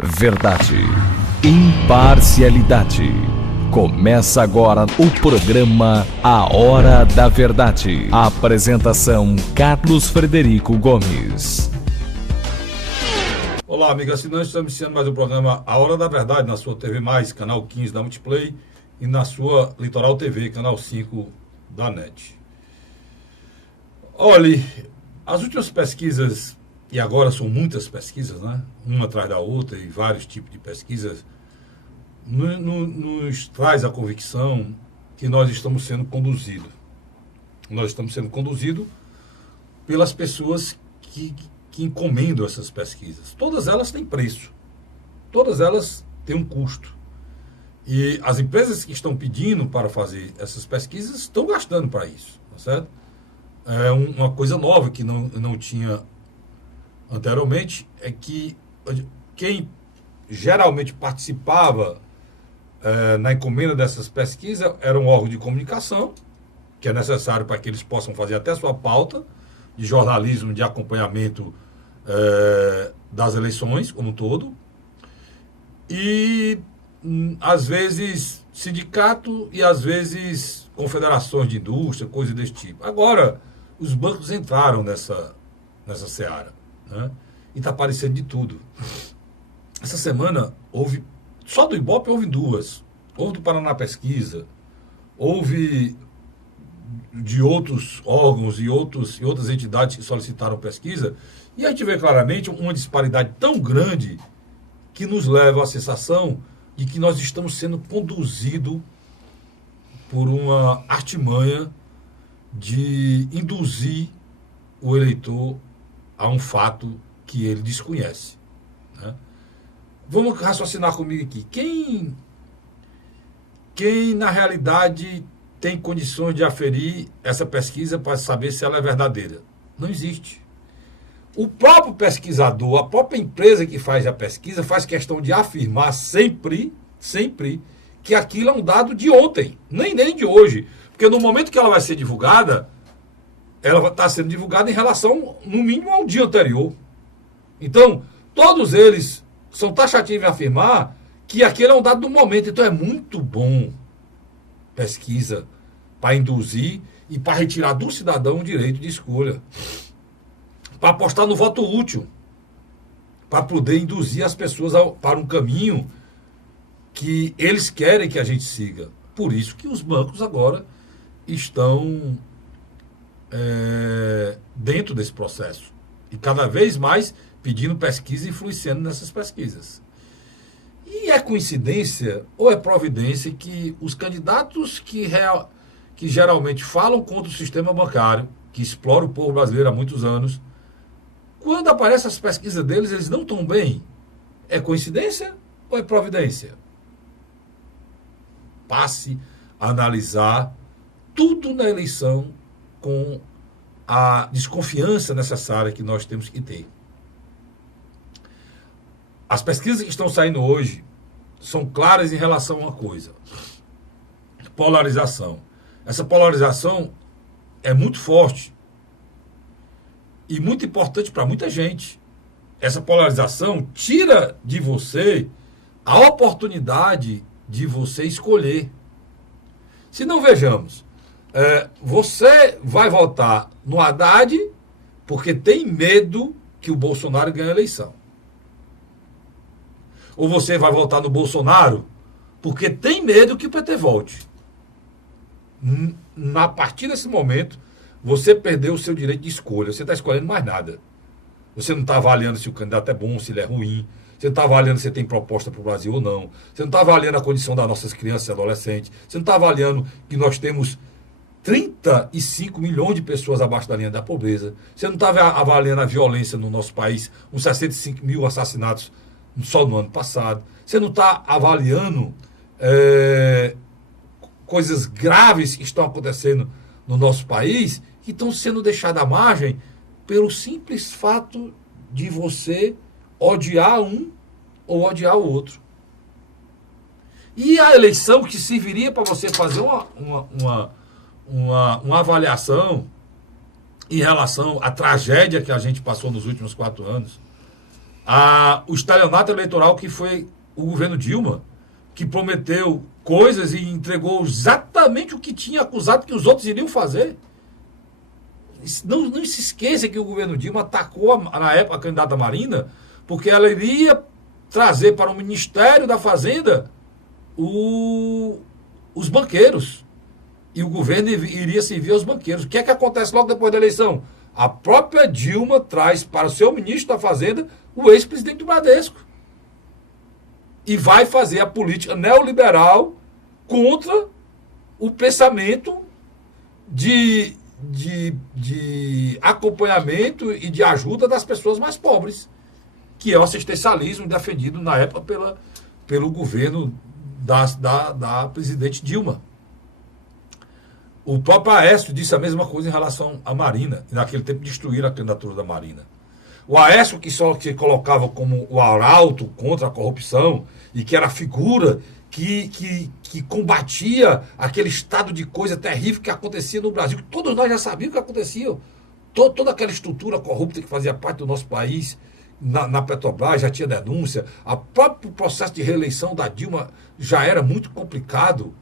Verdade, imparcialidade. Começa agora o programa A Hora da Verdade. Apresentação Carlos Frederico Gomes. Olá, amigos assinantes, estamos iniciando mais um programa A Hora da Verdade na sua TV+, canal 15 da Multiplay, e na sua Litoral TV, canal 5 da NET. Olhe, as últimas pesquisas, e agora são muitas pesquisas, né? Uma atrás da outra e vários tipos de pesquisas, nos traz a convicção que nós estamos sendo conduzidos. Nós estamos sendo conduzidos pelas pessoas que encomendam essas pesquisas. Todas elas têm preço. Todas elas têm um custo. E as empresas que estão pedindo para fazer essas pesquisas estão gastando para isso, tá certo? É uma coisa nova que não tinha anteriormente, é que quem geralmente participava na encomenda dessas pesquisas era um órgão de comunicação, que é necessário para que eles possam fazer até a sua pauta de jornalismo, de acompanhamento das eleições como um todo, e às vezes sindicato e às vezes confederações de indústria, coisa desse tipo. Agora, os bancos entraram nessa seara, né? E está aparecendo de tudo. Essa semana houve, só do Ibope houve duas. Houve do Paraná Pesquisa, houve de outros órgãos e outras entidades que solicitaram pesquisa, e a gente vê claramente uma disparidade tão grande que nos leva à sensação de que nós estamos sendo conduzidos por uma artimanha de induzir o eleitor a um fato que ele desconhece, né? Vamos raciocinar comigo aqui. Quem na realidade tem condições de aferir essa pesquisa para saber se ela é verdadeira? Não existe. O próprio pesquisador, a própria empresa que faz a pesquisa, faz questão de afirmar sempre que aquilo é um dado de ontem, nem de hoje. Porque no momento que ela vai ser divulgada, ela está sendo divulgada em relação, no mínimo, ao dia anterior. Então, todos eles são taxativos em afirmar que aquele é um dado do momento. Então, é muito bom pesquisa para induzir e para retirar do cidadão o direito de escolha, para apostar no voto útil, para poder induzir as pessoas para um caminho que eles querem que a gente siga. Por isso que os bancos agora estão dentro desse processo e cada vez mais pedindo pesquisa e influenciando nessas pesquisas. E é coincidência ou é providência que os candidatos que geralmente falam contra o sistema bancário, que explora o povo brasileiro há muitos anos, quando aparecem as pesquisas deles, eles não estão bem? É coincidência ou é providência? Passe a analisar tudo na eleição com a desconfiança necessária que nós temos que ter. As pesquisas que estão saindo hoje são claras em relação a uma coisa: polarização. Essa polarização é muito forte e muito importante para muita gente. Essa polarização tira de você a oportunidade de você escolher. Se não, vejamos, você vai votar no Haddad porque tem medo que o Bolsonaro ganhe a eleição. Ou você vai votar no Bolsonaro porque tem medo que o PT volte. A partir desse momento, você perdeu o seu direito de escolha. Você está escolhendo mais nada. Você não está avaliando se o candidato é bom, se ele é ruim. Você não está avaliando se tem proposta para o Brasil ou não. Você não está avaliando a condição das nossas crianças e adolescentes. Você não está avaliando que nós temos 35 milhões de pessoas abaixo da linha da pobreza. Você não está avaliando a violência no nosso país, uns 65 mil assassinatos só no ano passado. Você não está avaliando coisas graves que estão acontecendo no nosso país, que estão sendo deixadas à margem pelo simples fato de você odiar um ou odiar o outro. E a eleição que serviria para você fazer uma avaliação em relação à tragédia que a gente passou nos últimos 4 anos, o estelionato eleitoral que foi o governo Dilma, que prometeu coisas e entregou exatamente o que tinha acusado que os outros iriam fazer. Não se esqueça que o governo Dilma atacou, na época, a candidata Marina, porque ela iria trazer para o Ministério da Fazenda os banqueiros. E o governo iria servir aos banqueiros. O que é que acontece logo depois da eleição? A própria Dilma traz para o seu ministro da Fazenda o ex-presidente do Bradesco. E vai fazer a política neoliberal contra o pensamento de acompanhamento e de ajuda das pessoas mais pobres, que é o assistencialismo defendido na época pelo governo da presidente Dilma. O próprio Aécio disse a mesma coisa em relação à Marina, e naquele tempo destruíram a candidatura da Marina. O Aécio, que só se colocava como o arauto contra a corrupção, e que era a figura que combatia aquele estado de coisa terrível que acontecia no Brasil, que todos nós já sabíamos o que acontecia. Toda aquela estrutura corrupta que fazia parte do nosso país, na Petrobras, já tinha denúncia. O próprio processo de reeleição da Dilma já era muito complicado.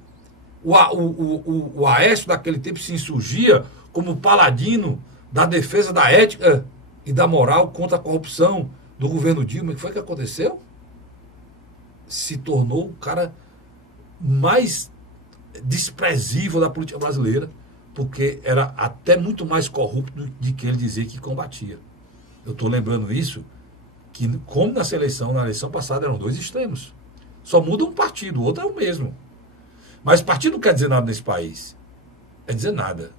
O Aécio, naquele tempo, se insurgia como paladino da defesa da ética e da moral contra a corrupção do governo Dilma. O que foi que aconteceu? Se tornou o cara mais desprezível da política brasileira, porque era até muito mais corrupto do que ele dizia que combatia. Eu estou lembrando isso, que como na eleição passada eram dois extremos. Só muda um partido, o outro é o mesmo. Mas partido não quer dizer nada nesse país. Quer dizer nada.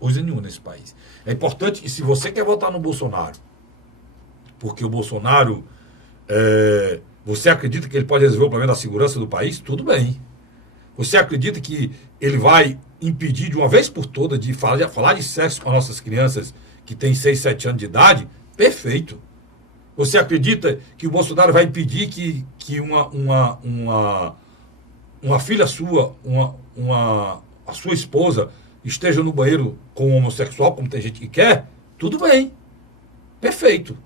Coisa nenhuma nesse país. É importante que, se você quer votar no Bolsonaro, porque o Bolsonaro, você acredita que ele pode resolver o problema da segurança do país? Tudo bem. Você acredita que ele vai impedir de uma vez por todas de falar de sexo com as nossas crianças que têm 6, 7 anos de idade? Perfeito. Você acredita que o Bolsonaro vai impedir que uma filha sua, a sua esposa, esteja no banheiro com um homossexual, como tem gente que quer? Tudo bem. Perfeito.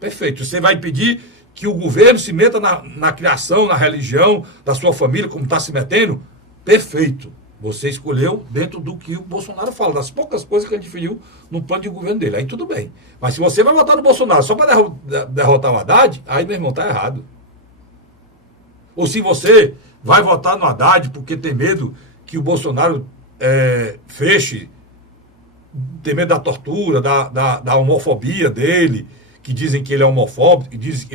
Perfeito. Você vai impedir que o governo se meta na criação, na religião da sua família, como está se metendo? Perfeito. Você escolheu dentro do que o Bolsonaro fala, das poucas coisas que a gente viu no plano de governo dele. Aí tudo bem. Mas se você vai votar no Bolsonaro só para derrotar o Haddad, aí, meu irmão, está errado. Ou se você vai votar no Haddad porque tem medo que o Bolsonaro feche, tem medo da tortura, da homofobia dele, que dizem que ele é homofóbico, que dizem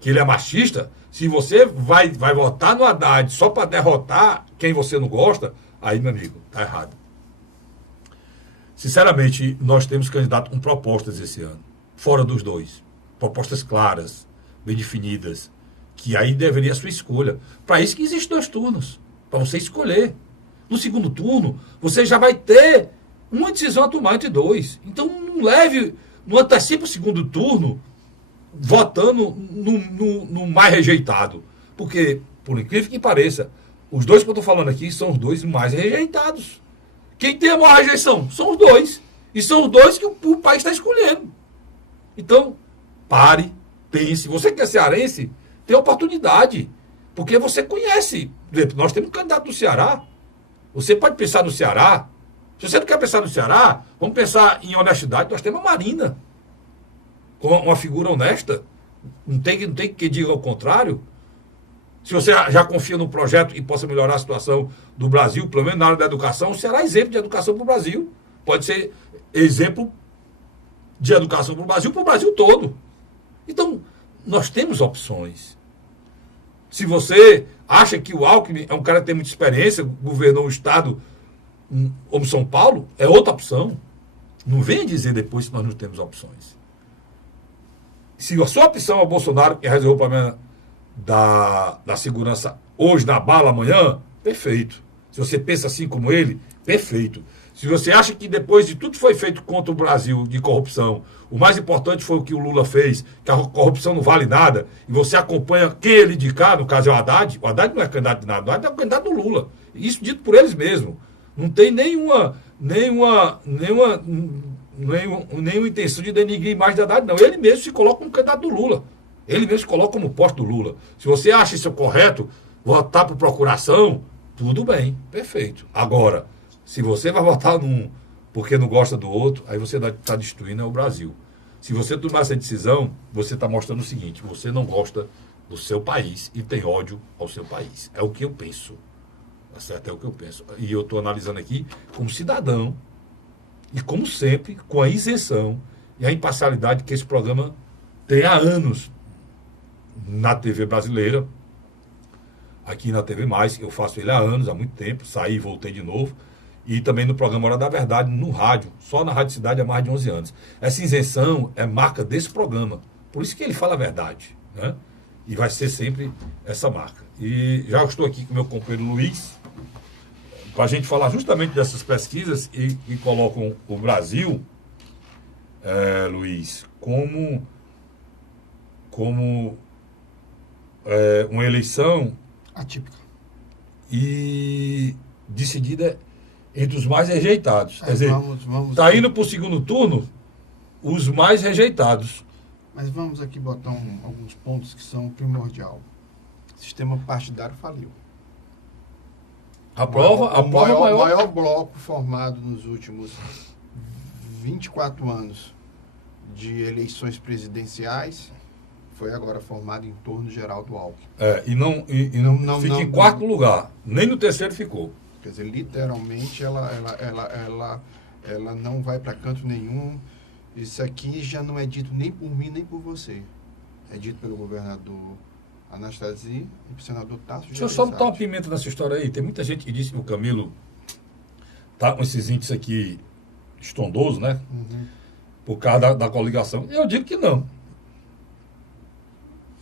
que ele é machista. Se você vai votar no Haddad só para derrotar quem você não gosta, aí, meu amigo, tá errado. Sinceramente, nós temos candidato com propostas esse ano, fora dos dois. Propostas claras, bem definidas, que aí deveria a sua escolha. Para isso que existem 2 turnos, para você escolher. No segundo turno, você já vai ter uma decisão a tomar entre 2. Então, não antecipe o segundo turno votando no mais rejeitado. Porque, por incrível que pareça, os 2 que eu estou falando aqui são os 2 mais rejeitados. Quem tem a maior rejeição? São os 2. E são os 2 que o país está escolhendo. Então, pare, pense. Você que é cearense, tem oportunidade. Porque você conhece. Nós temos um candidato do Ceará. Você pode pensar no Ceará. Se você não quer pensar no Ceará, vamos pensar em honestidade. Nós temos a Marina, com uma figura honesta. Não tem que diga o contrário. Se você já confia no projeto e possa melhorar a situação do Brasil, pelo menos na área da educação, o Ceará é exemplo de educação para o Brasil. Pode ser exemplo de educação para o Brasil todo. Então, nós temos opções. Se você acha que o Alckmin é um cara que tem muita experiência, governou o Estado como São Paulo, é outra opção. Não venha dizer depois que nós não temos opções. Se a sua opção é o Bolsonaro, que resolveu o problema da segurança hoje, na bala, amanhã, perfeito. Se você pensa assim como ele, perfeito. Se você acha que depois de tudo que foi feito contra o Brasil de corrupção, o mais importante foi o que o Lula fez, que a corrupção não vale nada, e você acompanha quem ele indicar, no caso é o Haddad não é candidato de nada, o Haddad é o candidato do Lula. Isso dito por eles mesmos. Não tem nenhuma nenhuma intenção de denigrir mais da Haddad, não. Ele mesmo se coloca como candidato do Lula. Ele mesmo se coloca como posto do Lula. Se você acha isso correto, votar por procuração, tudo bem, perfeito. Agora, se você vai votar num porque não gosta do outro, aí você está destruindo o Brasil. Se você tomar essa decisão, você está mostrando o seguinte: você não gosta do seu país e tem ódio ao seu país. É o que eu penso. Tá certo? É o que eu penso. E eu estou analisando aqui como cidadão e, como sempre, com a isenção e a imparcialidade que esse programa tem há anos na TV brasileira, aqui na TV Mais, eu faço ele há anos, há muito tempo, saí e voltei de novo, e também no programa Hora da Verdade, no rádio, só na Rádio Cidade há mais de 11 anos. Essa isenção é marca desse programa, por isso que ele fala a verdade, né? E vai ser sempre essa marca. E já estou aqui com o meu companheiro Luiz, para a gente falar justamente dessas pesquisas e colocam o Brasil, Luiz, como uma eleição atípica e decidida entre os mais rejeitados. Quer dizer, está indo para o segundo turno os mais rejeitados. Mas vamos aqui botar alguns pontos que são primordial. O sistema partidário faliu. A maior bloco formado nos últimos 24 anos de eleições presidenciais foi agora formado em torno de Geraldo Alckmin. E não fica em quarto lugar. Nem no terceiro ficou. Quer dizer, literalmente ela não vai para canto nenhum. Isso aqui já não é dito nem por mim, nem por você. É dito pelo governador Anastasia e pelo senador Tasso. Deixa eu só botar uma pimenta nessa história aí. Tem muita gente que disse que o Camilo tá com esses índices aqui estrondosos, né? Uhum. Por causa da coligação. Eu digo que não.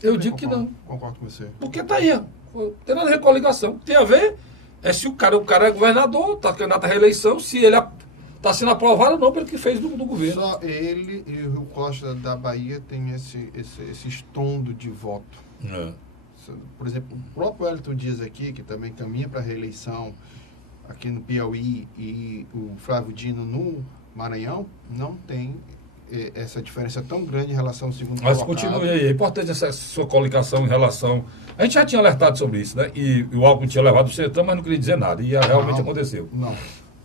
Eu digo que não. Concordo com você. Porque tá aí, tem nada a ver com a coligação. Tem a ver se o cara é governador, está candidato à reeleição, se ele está sendo aprovado ou não pelo que fez do governo. Só ele e o Rio Costa da Bahia tem esse estondo de voto. Por exemplo, o próprio Wellington Dias aqui, que também caminha para a reeleição aqui no Piauí, e o Flávio Dino no Maranhão, não tem essa diferença tão grande em relação ao segundo colocado. Mas continue aí. É importante essa sua coligação em relação... A gente já tinha alertado sobre isso, né? E o Alckmin tinha levado o sertão, mas não queria dizer nada. E realmente aconteceu. Não.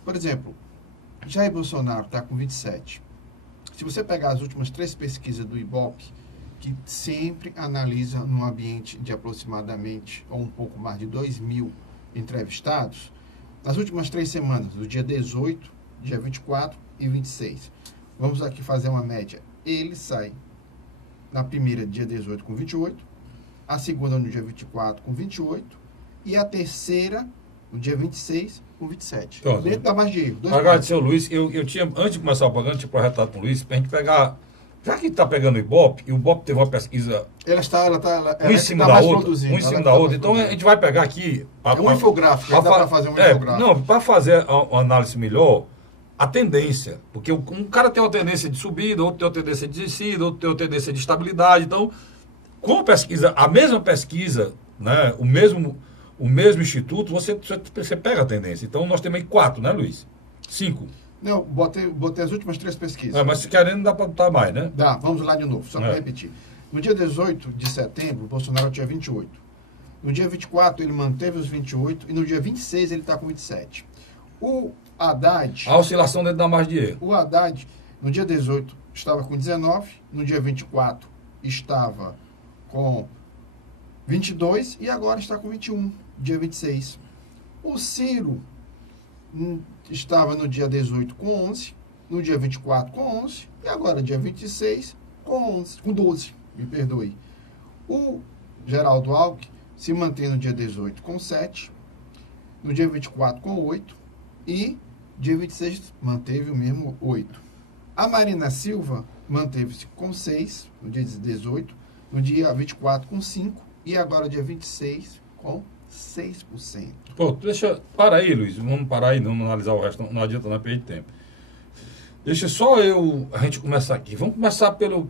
Por exemplo, Jair Bolsonaro está com 27. Se você pegar as últimas 3 pesquisas do Ibope, que sempre analisa num ambiente de aproximadamente, ou um pouco mais de 2.000 entrevistados, nas últimas 3 semanas, do dia 18, dia 24 e 26... Vamos aqui fazer uma média. Ele sai na primeira, dia 18, com 28, a segunda, no dia 24, com 28, e a terceira, no dia 26, com 27. Pronto. Dentro da margem de erro. Agradecer ao Luiz. Eu tinha, antes de começar o programa, tinha projetado com o Luiz, para a gente pegar... Já que está pegando o Ibope, e o Ibope teve uma pesquisa... Ela um em cima da outra. Um em cima da outra. Então, a gente vai pegar aqui... um infográfico. Dá para fazer um infográfico. Não, para fazer uma análise melhor... A tendência, porque um cara tem uma tendência de subida, outro tem uma tendência de descida, outro tem uma tendência de estabilidade. Então, com a pesquisa, a mesma pesquisa, né, o mesmo instituto, você pega a tendência. Então, nós temos aí 4, né, Luiz? 5. Não, botei as últimas 3 pesquisas. Mas se querendo, dá para botar mais, né? Dá, vamos lá de novo, só para repetir. No dia 18 de setembro, o Bolsonaro tinha 28. No dia 24, ele manteve os 28, e no dia 26, ele está com 27. O Haddad... A oscilação dentro da margem de erro. O Haddad, no dia 18, estava com 19, no dia 24, estava com 22, e agora está com 21, dia 26. O Ciro estava no dia 18 com 11, no dia 24 com 11, e agora, dia 26, com 12, me perdoe. O Geraldo Alckmin se mantém no dia 18 com 7, no dia 24 com 8, e dia 26 manteve o mesmo 8. A Marina Silva manteve-se com 6, no dia 18, no dia 24 com 5, e agora dia 26 com 6%. Pô, para aí, Luiz, vamos parar aí, vamos analisar o resto, não adianta não perder tempo. Deixa só a gente começar aqui. Vamos começar pelos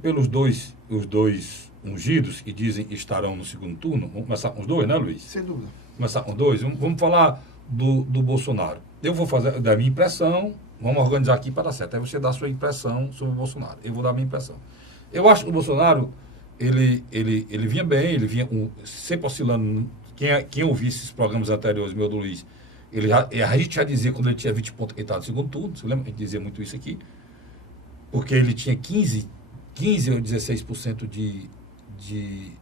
os dois ungidos que dizem que estarão no segundo turno. Vamos começar com os dois, né, Luiz? Sem dúvida. Começar com os dois. Vamos falar do Bolsonaro. Eu vou fazer da minha impressão Vamos organizar aqui para dar certo. Aí você dá a sua impressão sobre o Bolsonaro. Eu vou dar a minha impressão. Eu acho que o Bolsonaro, ele vinha bem, ele vinha sempre oscilando. Quem ouvisse esses programas anteriores, meu do Luiz, a gente já dizia quando ele tinha 20 pontos que ele estava no segundo turno, você lembra? A gente dizia muito isso aqui. Porque ele tinha 15 ou 16% de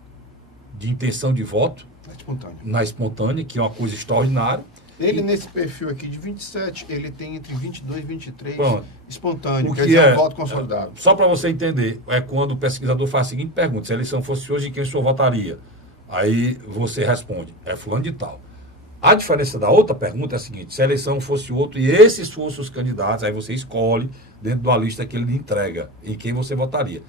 intenção de voto na espontânea, que é uma coisa extraordinária. Ele, nesse perfil aqui de 27, ele tem entre 22 e 23 Pronto. espontâneo, O quer que dizer, é, um voto consolidado. Só para você entender, é quando o pesquisador faz a seguinte pergunta: se a eleição fosse hoje, em quem o senhor votaria? Aí você responde, é fulano de tal. A diferença da outra pergunta é a seguinte: se a eleição fosse outro e esses fossem os candidatos, aí você escolhe dentro da lista que ele lhe entrega em quem você votaria.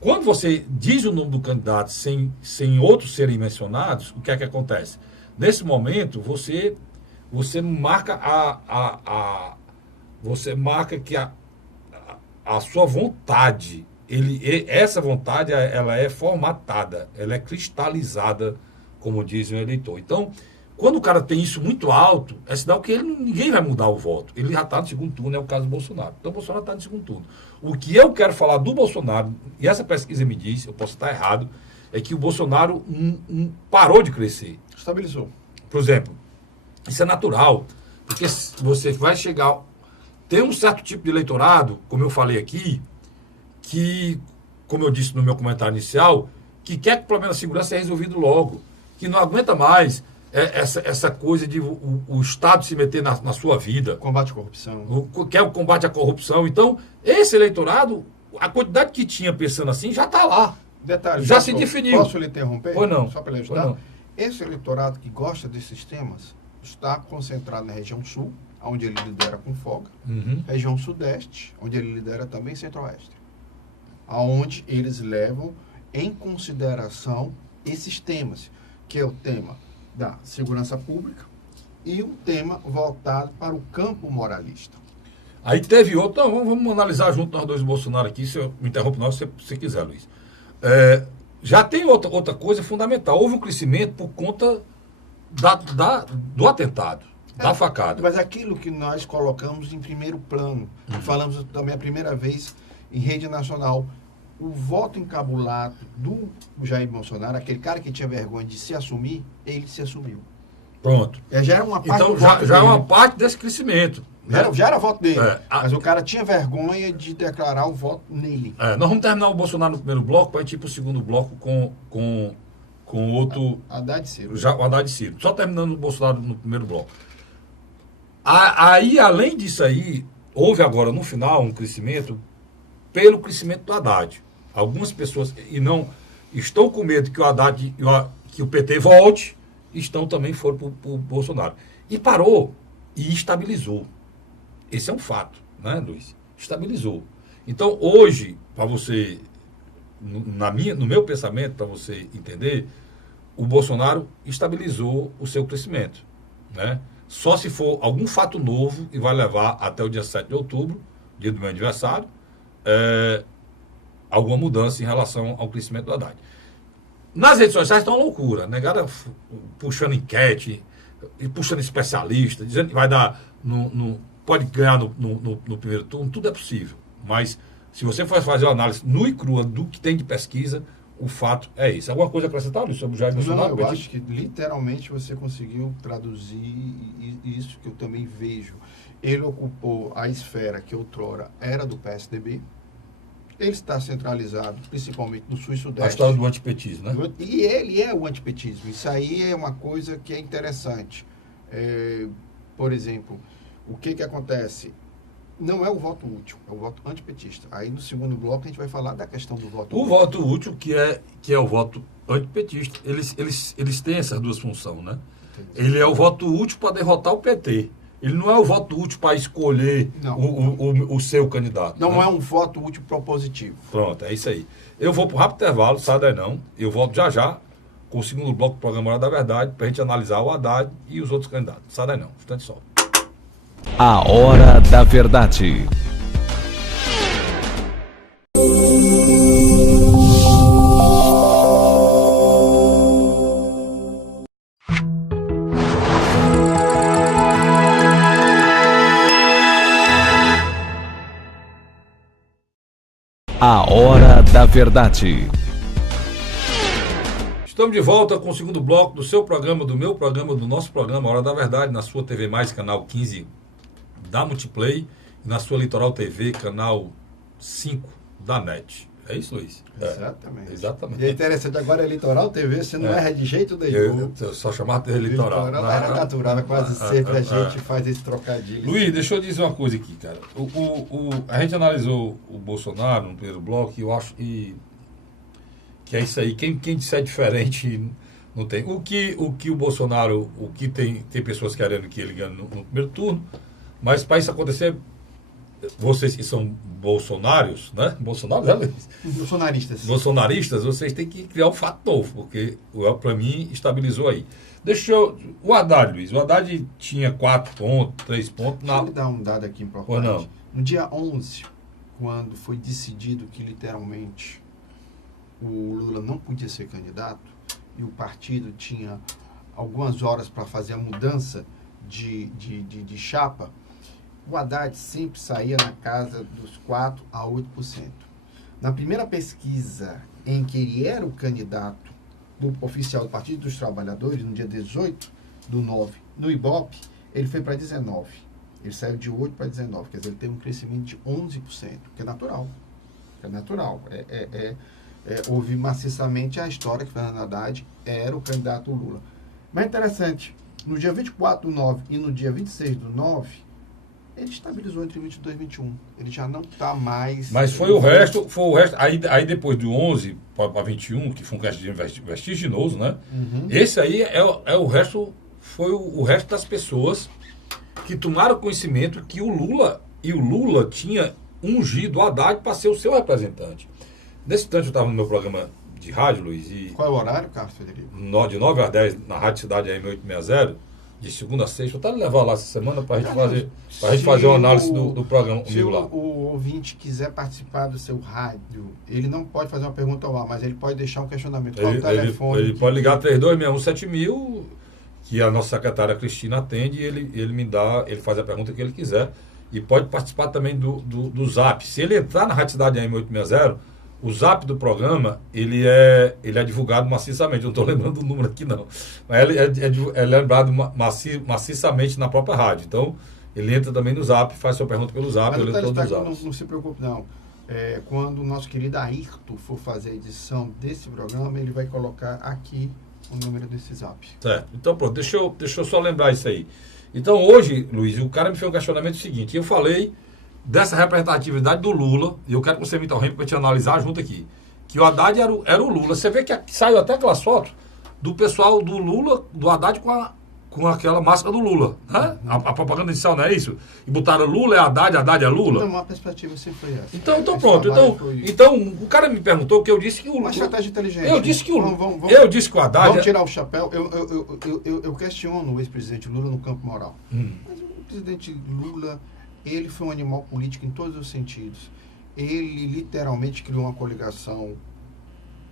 Quando você diz o nome do candidato sem outros serem mencionados, o que é que acontece? Nesse momento, você marca você marca que a sua vontade, essa vontade, ela é formatada, ela é cristalizada, como diz o eleitor. Então, quando o cara tem isso muito alto, é sinal que ninguém vai mudar o voto. Ele já está no segundo turno, é o caso do Bolsonaro. Então, o Bolsonaro está no segundo turno. O que eu quero falar do Bolsonaro, e essa pesquisa me diz, eu posso estar errado, é que o Bolsonaro parou de crescer. Estabilizou. Por exemplo, isso é natural, porque você vai chegar... Tem um certo tipo de eleitorado, como eu falei aqui, que, como eu disse no meu comentário inicial, que quer que o problema da segurança seja resolvido logo, que não aguenta mais essa coisa de o Estado se meter na sua vida. Combate à corrupção. Quer o combate à corrupção. Então, esse eleitorado, a quantidade que tinha pensando assim, já está lá. Detalhe, já se definiu. Posso lhe interromper? Pois não. Só para lhe ajudar? Esse eleitorado que gosta desses temas está concentrado na região sul, onde ele lidera com folga, região sudeste, onde ele lidera também centro-oeste, aonde eles levam em consideração esses temas, que é o tema da segurança pública e um tema voltado para o campo moralista. Aí teve outro, então, vamos analisar junto nós dois o Bolsonaro aqui, se eu me interrompo não, se você quiser, Luiz. Já tem outra coisa fundamental, houve um crescimento por conta do atentado, da facada. Mas aquilo que nós colocamos em primeiro plano, falamos também a primeira vez em rede nacional, o voto encabulado do Jair Bolsonaro, aquele cara que tinha vergonha de se assumir, ele se assumiu. Pronto. Já era uma parte então, já é uma parte desse crescimento. Já era voto dele. Mas o cara tinha vergonha de declarar o voto nele. Nós vamos terminar o Bolsonaro no primeiro bloco para a gente ir para o segundo bloco com outro... Haddad Ciro. O Haddad Ciro. Só terminando o Bolsonaro no primeiro bloco. Aí, além disso aí, houve agora no final um crescimento pelo crescimento do Haddad. Algumas pessoas estão com medo que o Haddad, que o PT volte, também foram para o Bolsonaro. E parou e estabilizou. Esse é um fato, né, Luiz? Estabilizou. Então, hoje, para você, no meu pensamento, para você entender, o Bolsonaro estabilizou o seu crescimento, né? Só se for algum fato novo, e vai levar até o dia 7 de outubro, dia do meu aniversário, alguma mudança em relação ao crescimento do Haddad. Nas redes sociais está uma loucura, né? Galera puxando enquete, puxando especialista, dizendo que vai dar, pode ganhar no primeiro turno, tudo é possível. Mas se você for fazer uma análise nua e crua do que tem de pesquisa, o fato é isso. Alguma coisa a acrescentar, Luiz, sobre o Jair Bolsonaro? Não, eu acho que literalmente você conseguiu traduzir isso que eu também vejo. Ele ocupou a esfera que outrora era do PSDB. Ele está centralizado, principalmente no sul e sudeste. A história do antipetismo, né? E ele é o antipetismo. Isso aí é uma coisa que é interessante. Por exemplo, o que acontece? Não é o voto útil, é o voto antipetista. Aí no segundo bloco a gente vai falar da questão do voto útil. O voto útil, que é o voto antipetista, eles têm essas duas funções, né? Entendi. Ele é o voto útil para derrotar o PT. Ele não é o voto útil para escolher o seu candidato. Não, né? É um voto útil propositivo. Pronto, é isso aí. Eu vou para um rápido intervalo, sai daí não. Eu volto já com o segundo bloco do programa Hora da Verdade, para a gente analisar o Haddad e os outros candidatos. Sai daí não, instante só. A Hora da Verdade. A Hora da Verdade. Estamos de volta com o segundo bloco do seu programa, do meu programa, do nosso programa, Hora da Verdade, na sua TV Mais, canal 15 da Multiplay, e na sua Litoral TV, canal 5 da NET. É isso, Luiz? Exatamente. Exatamente. E é interessante, agora é Litoral TV, você não erra de jeito nenhum. Eu só chamava TV Litoral. Era natural, quase sempre a gente faz esse trocadilho. Luiz, deixa eu dizer uma coisa aqui, cara. A gente analisou o Bolsonaro no primeiro bloco e eu acho que é isso aí. Quem disser diferente não tem. O que o Bolsonaro, tem pessoas querendo que ele ganhe no primeiro turno, mas para isso acontecer, vocês que são bolsonários, né? Bolsonaros, Luiz? Bolsonaristas, vocês têm que criar um fato novo, porque para mim estabilizou aí. O Haddad, Luiz. O Haddad tinha 4 pontos, 3 pontos. Deixa eu dar um dado aqui importante. Não. No dia 11, quando foi decidido que literalmente o Lula não podia ser candidato e o partido tinha algumas horas para fazer a mudança de chapa, o Haddad sempre saía na casa dos 4% a 8%. Na primeira pesquisa em que ele era o candidato oficial do Partido dos Trabalhadores, no dia 18/9, no Ibope, ele foi para 19%. Ele saiu de 8% para 19%. Quer dizer, ele teve um crescimento de 11%, que é natural. Houve maciçamente a história que Fernando Haddad era o candidato Lula. Mas é interessante, no dia 24/9 e no dia 26/9, ele estabilizou entre 22 e 21. Ele já não está mais... Mas foi o resto. Aí depois do 11 para 21, que foi um cast vertiginoso, né? Uhum. Esse aí é o resto, foi o resto das pessoas que tomaram conhecimento que o Lula tinha ungido o Haddad para ser o seu representante. Nesse instante eu estava no meu programa de rádio, Luiz, e... Qual é o horário, Carlos Federico? De 9 às 10, na Rádio Cidade AM 860, de segunda a sexta. Vou até levar lá essa semana para a gente fazer uma análise do programa comigo lá. Se o ouvinte quiser participar do seu rádio, ele não pode fazer uma pergunta ao ar, mas ele pode deixar um questionamento. Qual o telefone? Ele pode ligar 32617000, que a nossa secretária Cristina atende, e ele faz a pergunta que ele quiser. E pode participar também do Zap. Se ele entrar na Rádio Cidade AM 860, o Zap do programa, ele é divulgado maciçamente. Eu não estou lembrando o número aqui, não. Mas ele é lembrado maciçamente na própria rádio. Então, ele entra também no Zap, faz sua pergunta pelo Zap. Mas não se preocupe, não. Quando o nosso querido Ayrton for fazer a edição desse programa, ele vai colocar aqui o número desse Zap. Certo. Então, pronto. Deixa eu só lembrar isso aí. Então, hoje, Luiz, o cara me fez um questionamento seguinte. Eu falei dessa representatividade do Lula, e eu quero que você me interrompa para te analisar junto aqui, que o Haddad era o Lula. Você vê que saiu até aquelas fotos do pessoal do Lula, do Haddad com aquela máscara do Lula, né? A propaganda inicial não é isso? E botaram Lula é Haddad, Haddad é Lula. Então, uma perspectiva sempre foi essa. Então pronto. Então, o cara me perguntou que eu disse que o Lula... Uma estratégia inteligente. Eu disse que eu disse que o Haddad... Vamos tirar o chapéu. Eu questiono o ex-presidente Lula no campo moral. Mas o presidente Lula... Ele foi um animal político em todos os sentidos. Ele literalmente criou uma coligação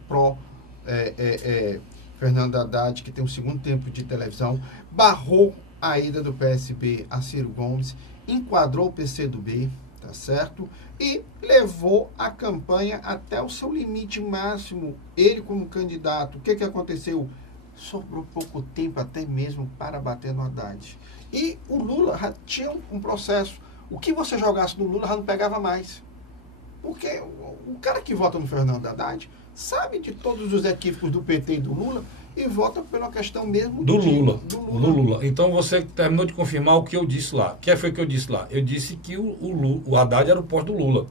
pró-Fernando Haddad, que tem um segundo tempo de televisão, barrou a ida do PSB a Ciro Gomes, enquadrou o PCdoB, tá certo? E levou a campanha até o seu limite máximo. Ele como candidato, o que aconteceu? Sobrou pouco tempo até mesmo para bater no Haddad. E o Lula já tinha um processo. O que você jogasse no Lula já não pegava mais. Porque o cara que vota no Fernando Haddad sabe de todos os equívocos do PT e do Lula e vota pela questão mesmo do Lula. Então você terminou de confirmar o que eu disse lá. O que foi que eu disse lá? Eu disse que o Haddad era o posto do Lula.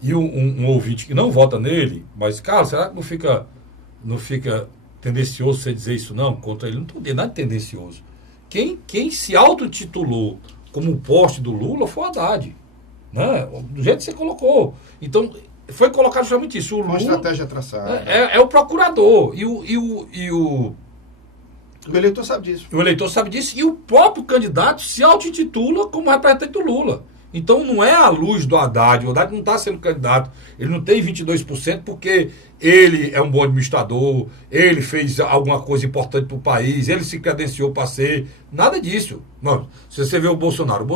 E um ouvinte que não vota nele, mas, cara, será que não fica tendencioso você dizer isso não? Contra ele, não estou dizendo nada de tendencioso. Quem se autotitulou como poste do Lula foi o Haddad, né? Do jeito que você colocou. Então, foi colocado justamente isso. O Lula, uma estratégia traçada. É o procurador. E o eleitor sabe disso. O eleitor sabe disso. E o próprio candidato se autotitula como representante do Lula. Então, não é a luz do Haddad. O Haddad não está sendo candidato. Ele não tem 22% porque ele é um bom administrador, ele fez alguma coisa importante para o país, ele se credenciou para ser. Nada disso. Mano, se você vê o Bolsonaro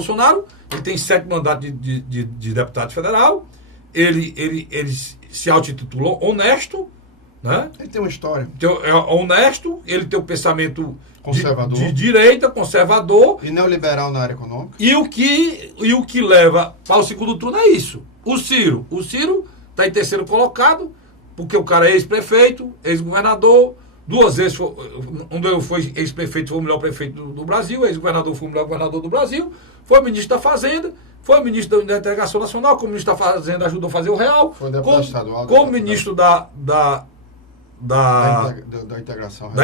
ele tem 7 mandatos de deputado federal, ele se auto-intitulou honesto, né? Ele tem uma história. É honesto, ele tem um pensamento Conservador. de direita, conservador. E neoliberal na área econômica. E o que leva para o segundo turno é isso. O Ciro está em terceiro colocado, porque o cara é ex-prefeito, ex-governador, duas vezes, onde foi ex-prefeito, foi o melhor prefeito do Brasil, ex-governador foi o melhor governador do Brasil, foi ministro da Fazenda, foi ministro da Integração Nacional, como ministro da Fazenda ajudou a fazer o real, Foi deputado estadual. como ministro da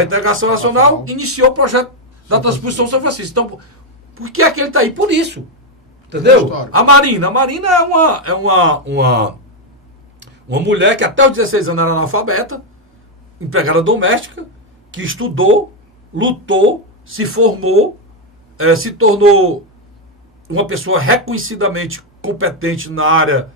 Integração Nacional, iniciou o projeto da transposição São Francisco. Então, por que é que ele está aí? Por isso. Entendeu? A Marina é uma mulher que até os 16 anos era analfabeta, empregada doméstica, que estudou, lutou, se formou, se tornou uma pessoa reconhecidamente competente na área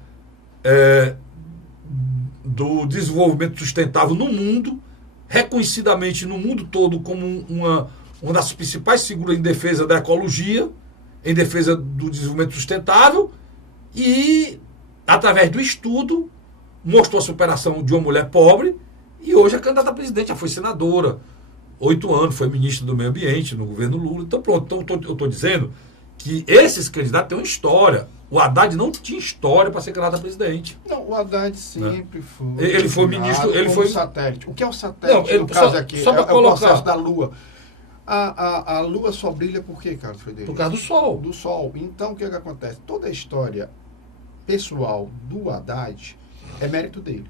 do desenvolvimento sustentável no mundo, reconhecidamente no mundo todo como uma das principais figuras em defesa da ecologia, em defesa do desenvolvimento sustentável, e, através do estudo, mostrou a superação de uma mulher pobre, e hoje é candidata a presidente, já foi senadora, 8 anos, foi ministra do Meio Ambiente no governo Lula. Então, pronto, então, eu estou dizendo que esses candidatos têm uma história. O Haddad não tinha história para ser candidato a presidente. Não, o Haddad sempre foi. Ele foi ministro. Ele foi satélite. O que é o satélite? Não, no caso aqui, só é o colocar, processo da Lua. A Lua só brilha por quê, Carlos Frederico? Por causa do Sol. Do Sol. Então, o que acontece? Toda a história pessoal do Haddad é mérito dele.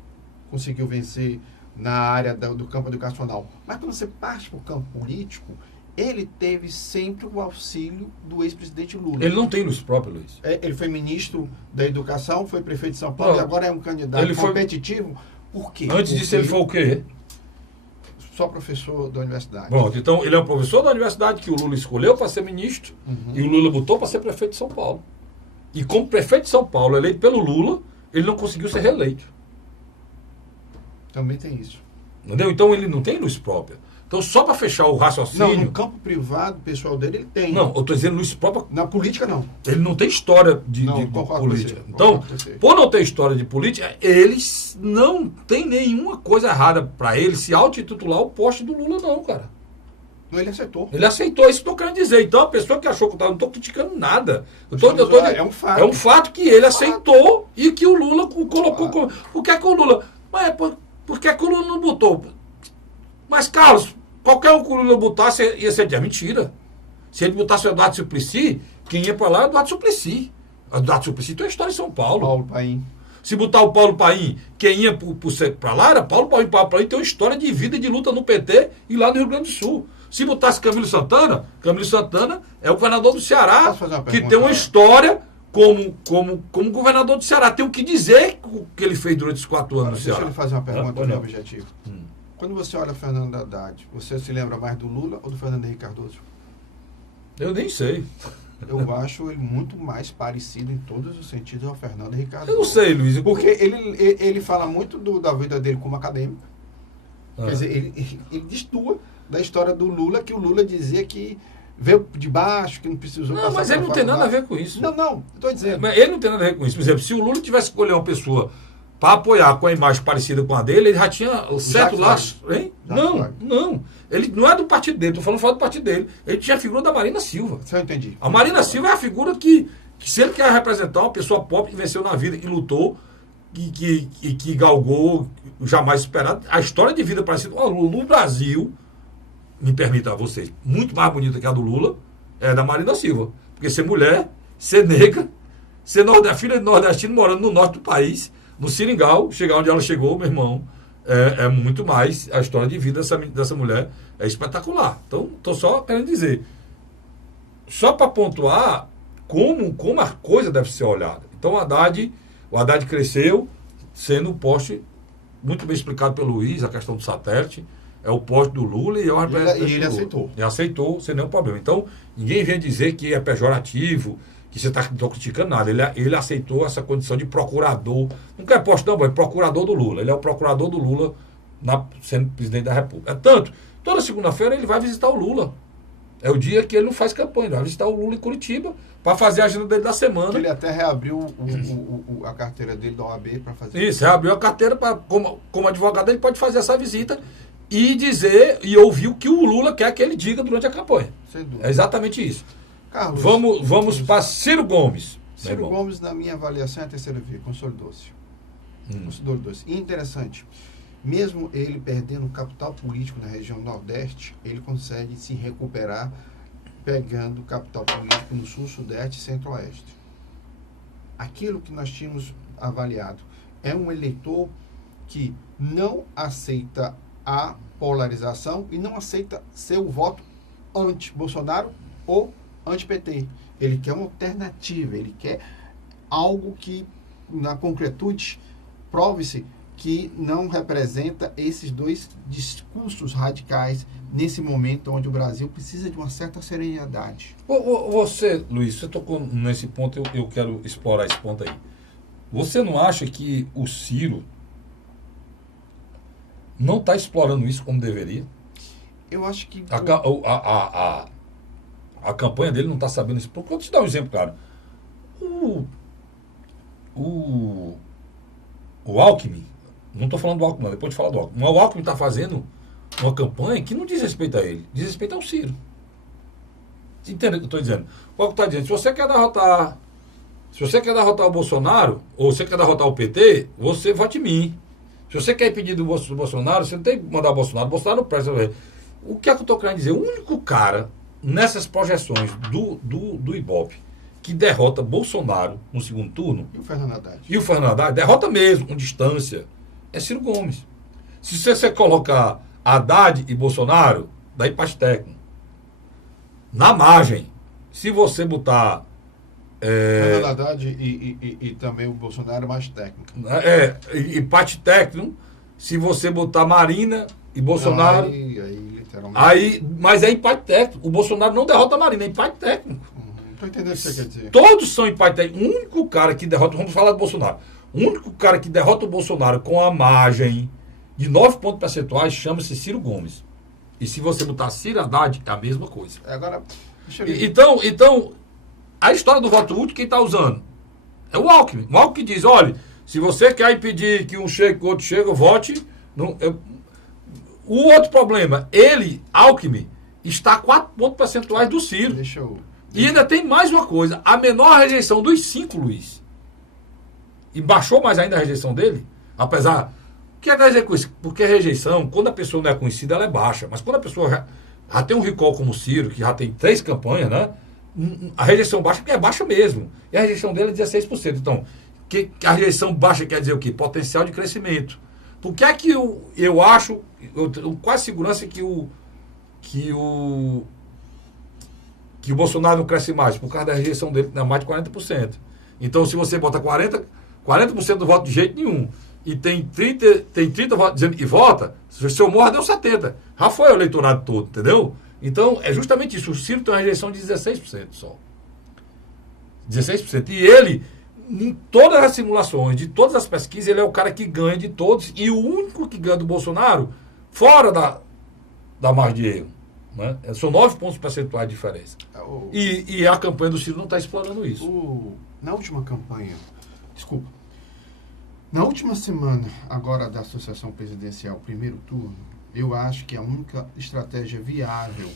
Conseguiu vencer na área do campo educacional. Mas quando você parte para o campo político, ele teve sempre o auxílio do ex-presidente Lula. Ele não tem luz própria, Luiz. Ele foi ministro da Educação, foi prefeito de São Paulo e agora é um candidato competitivo. Por quê? Antes disso ele foi o quê? Só professor da universidade. Pronto, então ele é um professor da universidade que o Lula escolheu para ser ministro e o Lula botou para ser prefeito de São Paulo. E como prefeito de São Paulo, eleito pelo Lula, ele não conseguiu ser reeleito. Também tem isso. Entendeu? Então ele não tem luz própria. Então, só para fechar o raciocínio... Não, no campo privado, pessoal dele, ele tem. Não, eu estou dizendo luz própria... Na política, não. Ele não tem história de política. Então, por não ter história de política, eles não tem nenhuma coisa errada para ele se auto-intitular o poste do Lula, não, cara. Não, ele aceitou. Ele aceitou, isso que eu estou querendo dizer. Então, a pessoa que achou que eu não estou criticando nada. É um fato. É um fato que ele aceitou e que o Lula colocou... Como, o que é que o Lula... Mas por que é que o Lula não botou? Mas, Carlos, qualquer um que o Lula botasse ia ser mentira. Se ele botasse o Eduardo Suplicy, quem ia para lá é o Eduardo Suplicy. O Eduardo Suplicy tem uma história em São Paulo. Paulo Paim. Se botar o Paulo Paim, quem ia para lá era Paulo Paim. Paulo Paim tem uma história de vida e de luta no PT e lá no Rio Grande do Sul. Se botasse Camilo Santana é o governador do Ceará, que tem uma história como governador do Ceará. Tem o que dizer o que ele fez durante os 4 anos no Ceará. Deixa eu lhe fazer uma pergunta bem objetiva. Quando você olha Fernando Haddad, você se lembra mais do Lula ou do Fernando Henrique Cardoso? Eu nem sei. Eu acho ele muito mais parecido em todos os sentidos ao Fernando Henrique Cardoso. Eu não sei, Luiz. Porque ele fala muito da vida dele como acadêmico. Quer dizer, ele destua da história do Lula, que o Lula dizia que veio de baixo, que não precisou passar. Não, mas ele não tem nada a ver com isso. Não, estou dizendo. Mas ele não tem nada a ver com isso. Por exemplo, se o Lula tivesse escolhido uma pessoa para apoiar com a imagem parecida com a dele, ele já tinha certo laço. Não. Ele não é do partido dele, estou falando fora do partido dele. Ele tinha a figura da Marina Silva. Isso eu entendi. A Marina Silva é a figura que se ele quer representar uma pessoa pobre que venceu na vida, que lutou, que galgou o jamais esperado, a história de vida parecida com a Lula no Brasil, me permita a vocês, muito mais bonita que a do Lula, é da Marina Silva. Porque ser mulher, ser negra, ser filha de nordestino morando no norte do país, no Seringal, chegar onde ela chegou, meu irmão, é muito mais. A história de vida dessa mulher é espetacular. Então, estou só querendo dizer, só para pontuar como a coisa deve ser olhada. Então, o Haddad cresceu sendo um poste, muito bem explicado pelo Luiz, a questão do satélite, é o poste do Lula e ele aceitou. E aceitou sem nenhum problema. Então, ninguém vem dizer que é pejorativo, que você está criticando nada. Ele aceitou essa condição de procurador. Não quer posto, não, é procurador do Lula. Ele é o procurador do Lula sendo presidente da República. Tanto, toda segunda-feira ele vai visitar o Lula. É o dia que ele não faz campanha. Ele vai visitar o Lula em Curitiba para fazer a agenda dele da semana. Ele até reabriu a carteira dele da OAB para fazer Isso, reabriu a carteira para, como advogado, ele pode fazer essa visita e dizer e ouvir o que o Lula quer que ele diga durante a campanha. Sem dúvida. É exatamente isso. Carlos, Vamos para Ciro Gomes. Ciro Gomes, na minha avaliação, é a terceira via, consolidou-se. Consolidou-se. E interessante, mesmo ele perdendo capital político na região Nordeste, ele consegue se recuperar pegando capital político no Sul, Sudeste e Centro-Oeste. Aquilo que nós tínhamos avaliado é um eleitor que não aceita a polarização e não aceita ser o voto anti-Bolsonaro ou anti-PT. Ele quer uma alternativa, ele quer algo que, na concretude, prove-se que não representa esses dois discursos radicais nesse momento onde o Brasil precisa de uma certa serenidade. Você, Luiz, você tocou nesse ponto, eu quero explorar esse ponto aí. Você não acha que o Ciro não está explorando isso como deveria? Eu acho que... A campanha dele não está sabendo isso. Vou te dar um exemplo, cara. O Alckmin, não estou falando do Alckmin, não, depois de falar do Alckmin. Mas o Alckmin está fazendo uma campanha que não diz respeito a ele, diz respeito ao Ciro. Entende o que eu estou dizendo? O Alckmin está dizendo, se você quer derrotar o Bolsonaro, ou você quer derrotar o PT, você vote em mim. Se você quer impedir do Bolsonaro, você não tem que mandar o Bolsonaro. O Bolsonaro não presta. O que é que eu estou querendo dizer? O único cara nessas projeções do Ibope que derrota Bolsonaro no segundo turno. E o Fernando Haddad? E o Fernando Haddad derrota mesmo, com distância. É Ciro Gomes. Se você colocar Haddad e Bolsonaro, dá empate técnico. Na margem, se você botar. Fernando Haddad e também o Bolsonaro é mais técnico. Empate técnico, se você botar Marina e Bolsonaro. Literalmente. Mas é empate técnico. O Bolsonaro não derrota a Marina, é empate técnico. Estou entendendo o que você quer dizer. Todos são empate técnico. O único cara que derrota, vamos falar do Bolsonaro. O único cara que derrota o Bolsonaro com a margem de 9 pontos percentuais chama-se Ciro Gomes. E se você botar Ciro Haddad, é a mesma coisa. Agora, deixa eu ver. Então, a história do voto útil, quem está usando? É o Alckmin. O Alckmin diz, olha, se você quer impedir que um chegue, que o outro chegue, vote. O outro problema, Alckmin, está a 4 pontos percentuais do Ciro. E ainda tem mais uma coisa, a menor rejeição dos 5, Luiz. E baixou mais ainda a rejeição dele, apesar... O que quer dizer com isso? Porque a rejeição, quando a pessoa não é conhecida, ela é baixa. Mas quando a pessoa já tem um recall como o Ciro, que já tem 3 campanhas, né? A rejeição baixa, porque é baixa mesmo. E a rejeição dele é 16%. Então, a rejeição baixa quer dizer o quê? Potencial de crescimento. Por que é que eu acho, eu tenho quase segurança que o Bolsonaro não cresce mais? Por causa da rejeição dele, que é mais de 40%. Então, se você bota 40% do voto de jeito nenhum, e tem 30 votos dizendo que vota, se o seu morro deu 70%. Já foi o eleitorado todo, entendeu? Então, é justamente isso. O Ciro tem uma rejeição de 16% só. 16%. E ele, em todas as simulações, de todas as pesquisas, ele é o cara que ganha de todos. E o único que ganha do Bolsonaro, fora da margem de erro. Né? São 9 pontos percentuais de diferença. E a campanha do Ciro não está explorando isso. Na última campanha, desculpa, na última semana, agora da Associação Presidencial, primeiro turno, eu acho que a única estratégia viável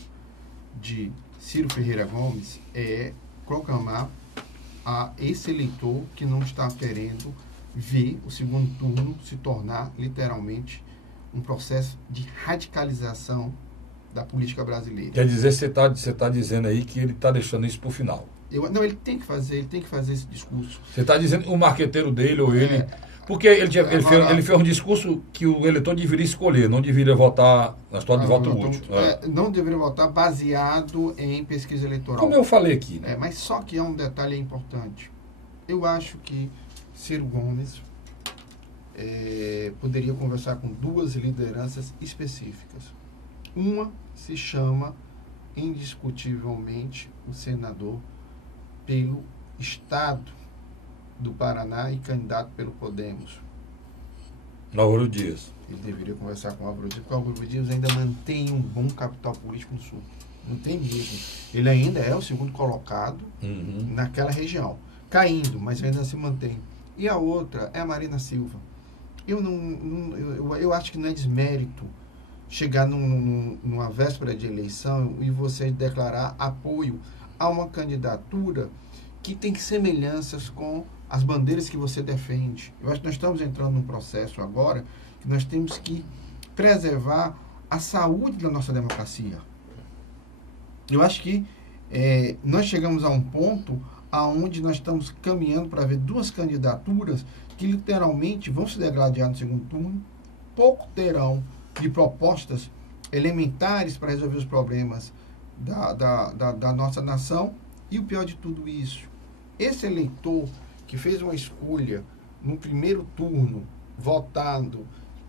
de Ciro Ferreira Gomes é proclamar a esse eleitor que não está querendo ver o segundo turno se tornar literalmente um processo de radicalização da política brasileira. Quer dizer, você tá dizendo aí que ele está deixando isso para o final. Não, ele tem que fazer esse discurso. Você está dizendo que o marqueteiro dele ou ele... Porque ele fez um discurso que o eleitor deveria escolher, não deveria votar na história de voto útil. Não deveria votar baseado em pesquisa eleitoral. Como eu falei aqui. Né? Mas só que é um detalhe importante. Eu acho que Ciro Gomes poderia conversar com 2 lideranças específicas. Uma se chama, indiscutivelmente, o senador pelo Estado do Paraná e candidato pelo Podemos. Álvaro Dias. Ele deveria conversar com o Álvaro Dias, porque o Álvaro Dias ainda mantém um bom capital político no Sul. Não tem mesmo. Ele ainda é o segundo colocado naquela região. Caindo, mas ainda se mantém. E a outra é a Marina Silva. Eu acho que não é desmérito chegar numa véspera de eleição e você declarar apoio a uma candidatura que tem semelhanças com as bandeiras que você defende. Eu acho que nós estamos entrando num processo agora que nós temos que preservar a saúde da nossa democracia. Eu acho que nós chegamos a um ponto aonde nós estamos caminhando para ver duas candidaturas que literalmente vão se degladiar no segundo turno, pouco terão de propostas elementares para resolver os problemas da nossa nação, e o pior de tudo isso, esse eleitor que fez uma escolha no primeiro turno, votando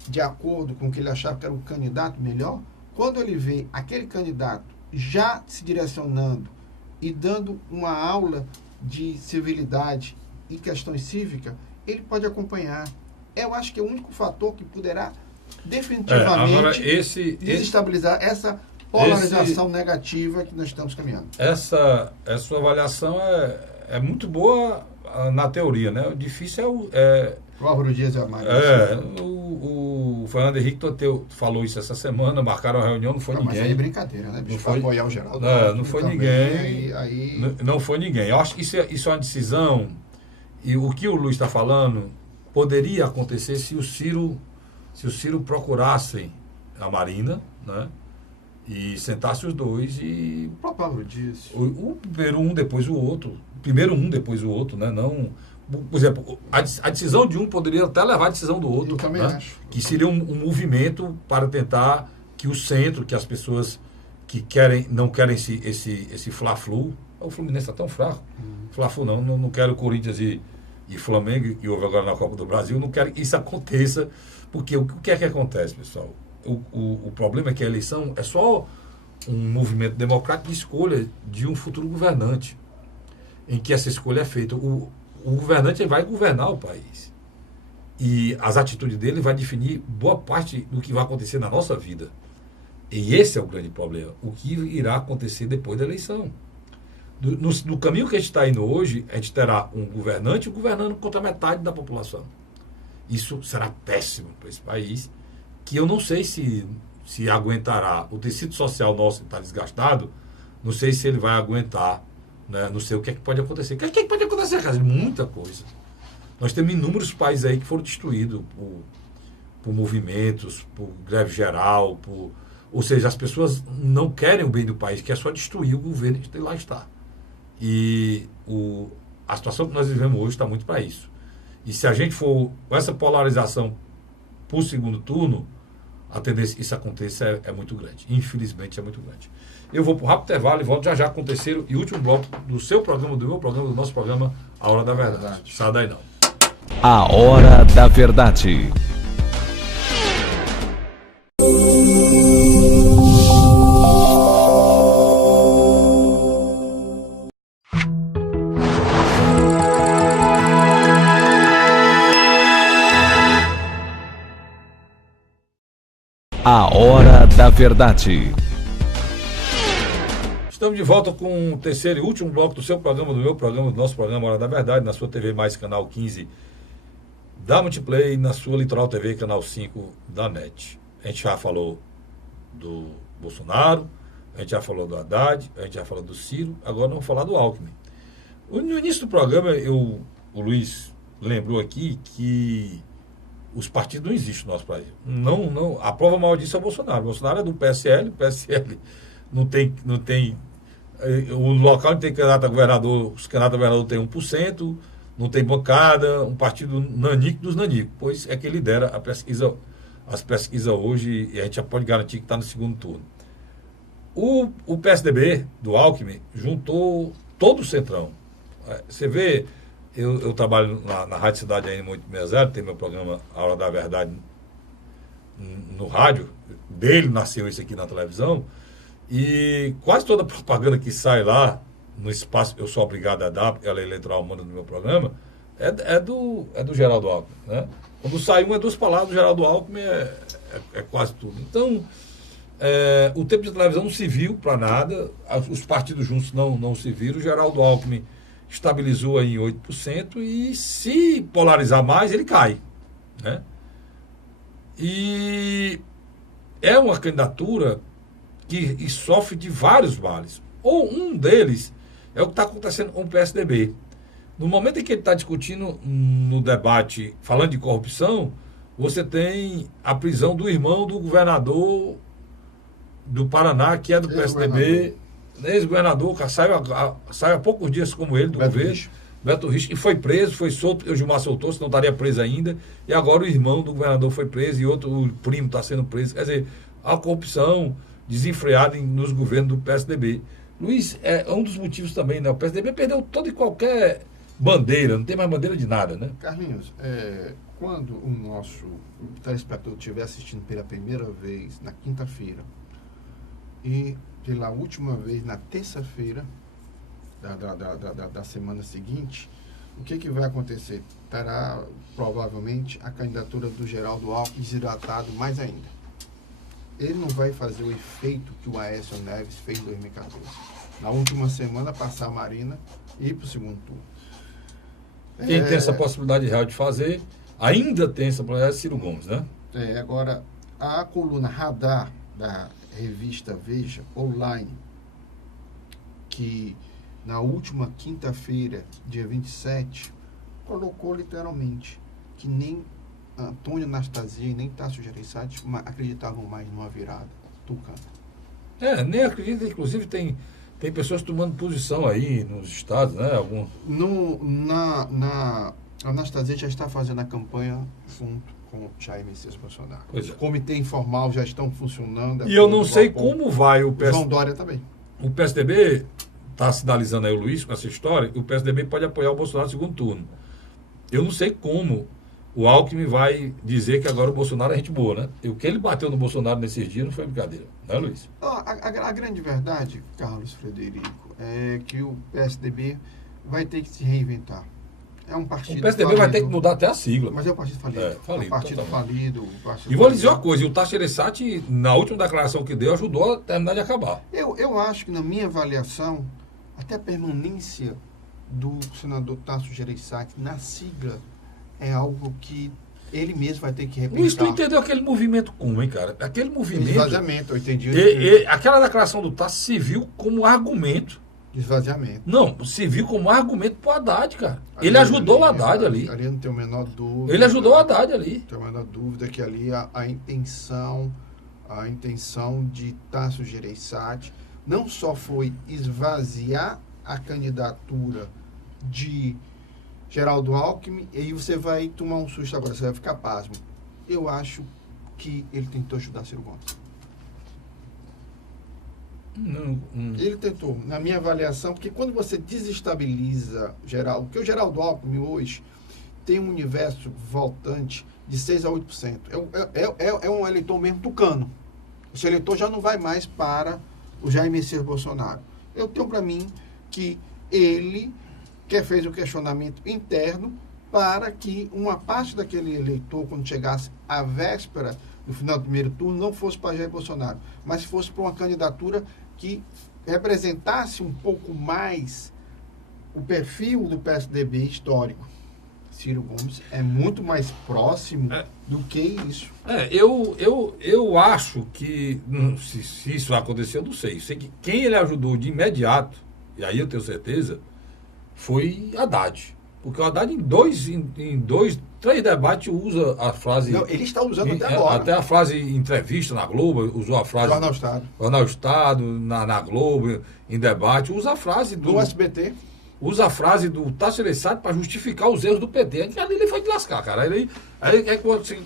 de acordo com o que ele achava que era o candidato melhor, quando ele vê aquele candidato já se direcionando e dando uma aula de civilidade e questões cívicas, ele pode acompanhar. Eu acho que é o único fator que poderá definitivamente agora desestabilizar essa polarização negativa que nós estamos caminhando. Essa sua avaliação é muito boa na teoria, né? O difícil O Álvaro Dias é a mais. O Fernando Henrique Toteu falou isso essa semana, marcaram a reunião, não foi ninguém. Mas aí é brincadeira, né? Não foi apoiar o Geraldo. Não foi ninguém. Não foi ninguém. Eu acho que isso é uma decisão, e o que o Luiz está falando poderia acontecer se o Ciro procurasse a Marina, né? E sentasse os dois e... O próprio Álvaro Dias. O primeiro um, depois o outro. Primeiro um, depois o outro, né? Não... Por exemplo, a decisão de um poderia até levar a decisão do outro. Eu também acho. Que seria um movimento para tentar que o centro, que as pessoas que não querem esse Fla-Flu... O Fluminense está tão fraco. Fla-Flu não quero Corinthians e Flamengo, e houve agora na Copa do Brasil, não quero que isso aconteça, porque o que é que acontece, pessoal? O problema é que a eleição é só um movimento democrático de escolha de um futuro governante, em que essa escolha é feita. O governante vai governar o país. E as atitudes dele vai definir boa parte do que vai acontecer na nossa vida. E esse é o grande problema. O que irá acontecer depois da eleição. No caminho que a gente está indo hoje, a gente terá um governante governando contra metade da população. Isso será péssimo para esse país, que eu não sei se aguentará. O tecido social nosso está desgastado, não sei se ele vai aguentar, né? Não sei o que é que pode acontecer. O que é que pode acontecer, cara? Muita coisa. Nós temos inúmeros países aí que foram destruídos por movimentos, por greve geral, ou seja, as pessoas não querem o bem do país, quer só destruir o governo que lá está. E a situação que nós vivemos hoje está muito para isso. E se a gente for com essa polarização para o segundo turno, a tendência que isso aconteça é muito grande. Infelizmente é muito grande. Eu vou para o rápido intervalo e volto já com o terceiro e último bloco do seu programa, do meu programa, do nosso programa, A Hora da Verdade. Sai daí não. A Hora da Verdade. A Hora da Verdade. Estamos de volta com o terceiro e último bloco do seu programa, do meu programa, do nosso programa Hora da Verdade, na sua TV Mais, canal 15 da Multiplay, na sua Litoral TV, canal 5 da NET. A gente já falou do Bolsonaro, a gente já falou do Haddad, a gente já falou do Ciro, agora vamos falar do Alckmin. No início do programa, o Luiz lembrou aqui que os partidos não existem no nosso país. Não, a prova maior disso é o Bolsonaro. O Bolsonaro é do PSL, o PSL não tem o local onde tem candidato a governador, os candidatos a governador tem 1%, não tem bancada, um partido nanico dos nanicos, pois é que lidera as pesquisas hoje, e a gente já pode garantir que está no segundo turno. O PSDB do Alckmin juntou todo o Centrão. Você vê, eu trabalho na Rádio Cidade AM 860, tem meu programa A Hora da Verdade no rádio, dele nasceu isso aqui na televisão, e quase toda a propaganda que sai lá, no espaço, eu sou obrigado a dar, porque a lei eleitoral manda no meu programa, é do Geraldo Alckmin, né? Quando sai uma, é duas palavras, do Geraldo Alckmin é quase tudo. Então, O tempo de televisão não se viu para nada, os partidos juntos não se viram. O Geraldo Alckmin estabilizou aí em 8% e se polarizar mais, ele cai. Né? E é uma candidatura que sofre de vários males. Ou um deles é o que está acontecendo com o PSDB. No momento em que ele está discutindo no debate, falando de corrupção, você tem a prisão do irmão do governador do Paraná, que é do PSDB, ex-governador, que saiu há poucos dias como ele, do governo, Beto Richa, e foi preso, foi solto, o Gilmar soltou, senão estaria preso ainda, e agora o irmão do governador foi preso, e o primo está sendo preso. Quer dizer, a corrupção desenfreada nos governos do PSDB. Luiz, é um dos motivos também, né? O PSDB perdeu toda e qualquer bandeira, não tem mais bandeira de nada, né? Carlinhos, quando o nosso telespectador estiver assistindo pela primeira vez na quinta-feira e pela última vez na terça-feira da semana seguinte, o que vai acontecer? Terá provavelmente a candidatura do Geraldo Alckmin desidratado mais ainda. Ele não vai fazer o efeito que o Aécio Neves fez em 2014. Na última semana, passar a Marina e ir para o segundo turno. Quem tem essa possibilidade real de fazer, ainda tem essa possibilidade, é Ciro Gomes, né? Agora, a coluna Radar da revista Veja, online, que na última quinta-feira, dia 27, colocou literalmente que nem Antônio Anastasia e nem Tasso Gereissati acreditavam mais numa virada tucana. Nem acredita, inclusive tem pessoas tomando posição aí nos estados, né? A Anastasia já está fazendo a campanha junto com o Jair Messias Bolsonaro. Os comitês informal já estão funcionando. E eu não sei como vai o PSDB. João Dória também. O PSDB está sinalizando aí o Luiz com essa história, que o PSDB pode apoiar o Bolsonaro no segundo turno. Eu não sei como o Alckmin vai dizer que agora o Bolsonaro é gente boa, né? E o que ele bateu no Bolsonaro nesses dias não foi brincadeira, né, Luiz? A grande verdade, Carlos Frederico, é que o PSDB vai ter que se reinventar. É um partido O PSDB falido, vai ter que mudar até a sigla. Mas é um partido falido. É um partido falido. E vou lhe dizer uma coisa, e o Tasso Gereissati, na última declaração que deu, ajudou a terminar de acabar. Eu acho que, na minha avaliação, até a permanência do senador Tasso Gereissati na sigla é algo que ele mesmo vai ter que repensar. Luiz, tu entendeu aquele movimento como, hein, cara? Aquele movimento... Esvaziamento, eu entendi. Aquela declaração do Tasso se viu como argumento. Esvaziamento. Não, se viu como argumento pro Haddad, cara. Ele ajudou o Haddad ali. Ali não tem a menor dúvida. Ele ajudou o Haddad ali. Não tem a menor dúvida que ali a intenção de Tasso Gereissati não só foi esvaziar a candidatura de Geraldo Alckmin, e aí você vai tomar um susto agora, você vai ficar pasmo. Eu acho que ele tentou ajudar Ciro Gomes. Ele tentou, na minha avaliação, porque quando você desestabiliza Geraldo, porque o Geraldo Alckmin hoje tem um universo voltante de 6% a 8%. É um eleitor mesmo tucano. Esse eleitor já não vai mais para o Jair Messias Bolsonaro. Eu tenho para mim que ele fez um questionamento interno para que uma parte daquele eleitor, quando chegasse à véspera do final do primeiro turno, não fosse para Jair Bolsonaro, mas fosse para uma candidatura que representasse um pouco mais o perfil do PSDB histórico. Ciro Gomes é muito mais próximo do que isso. Eu acho que, se isso aconteceu, eu não sei. Eu sei que quem ele ajudou de imediato, e aí eu tenho certeza, foi Haddad. Porque o Haddad, em três debates, usa a frase... Não, ele está usando até agora. Até a frase em entrevista na Globo, usou a frase... Jornal Estado, na Globo, em debate, usa a frase do... No SBT. Usa a frase do Tasso Gereissati para justificar os erros do PT. Ali ele foi de lascar, cara. Aí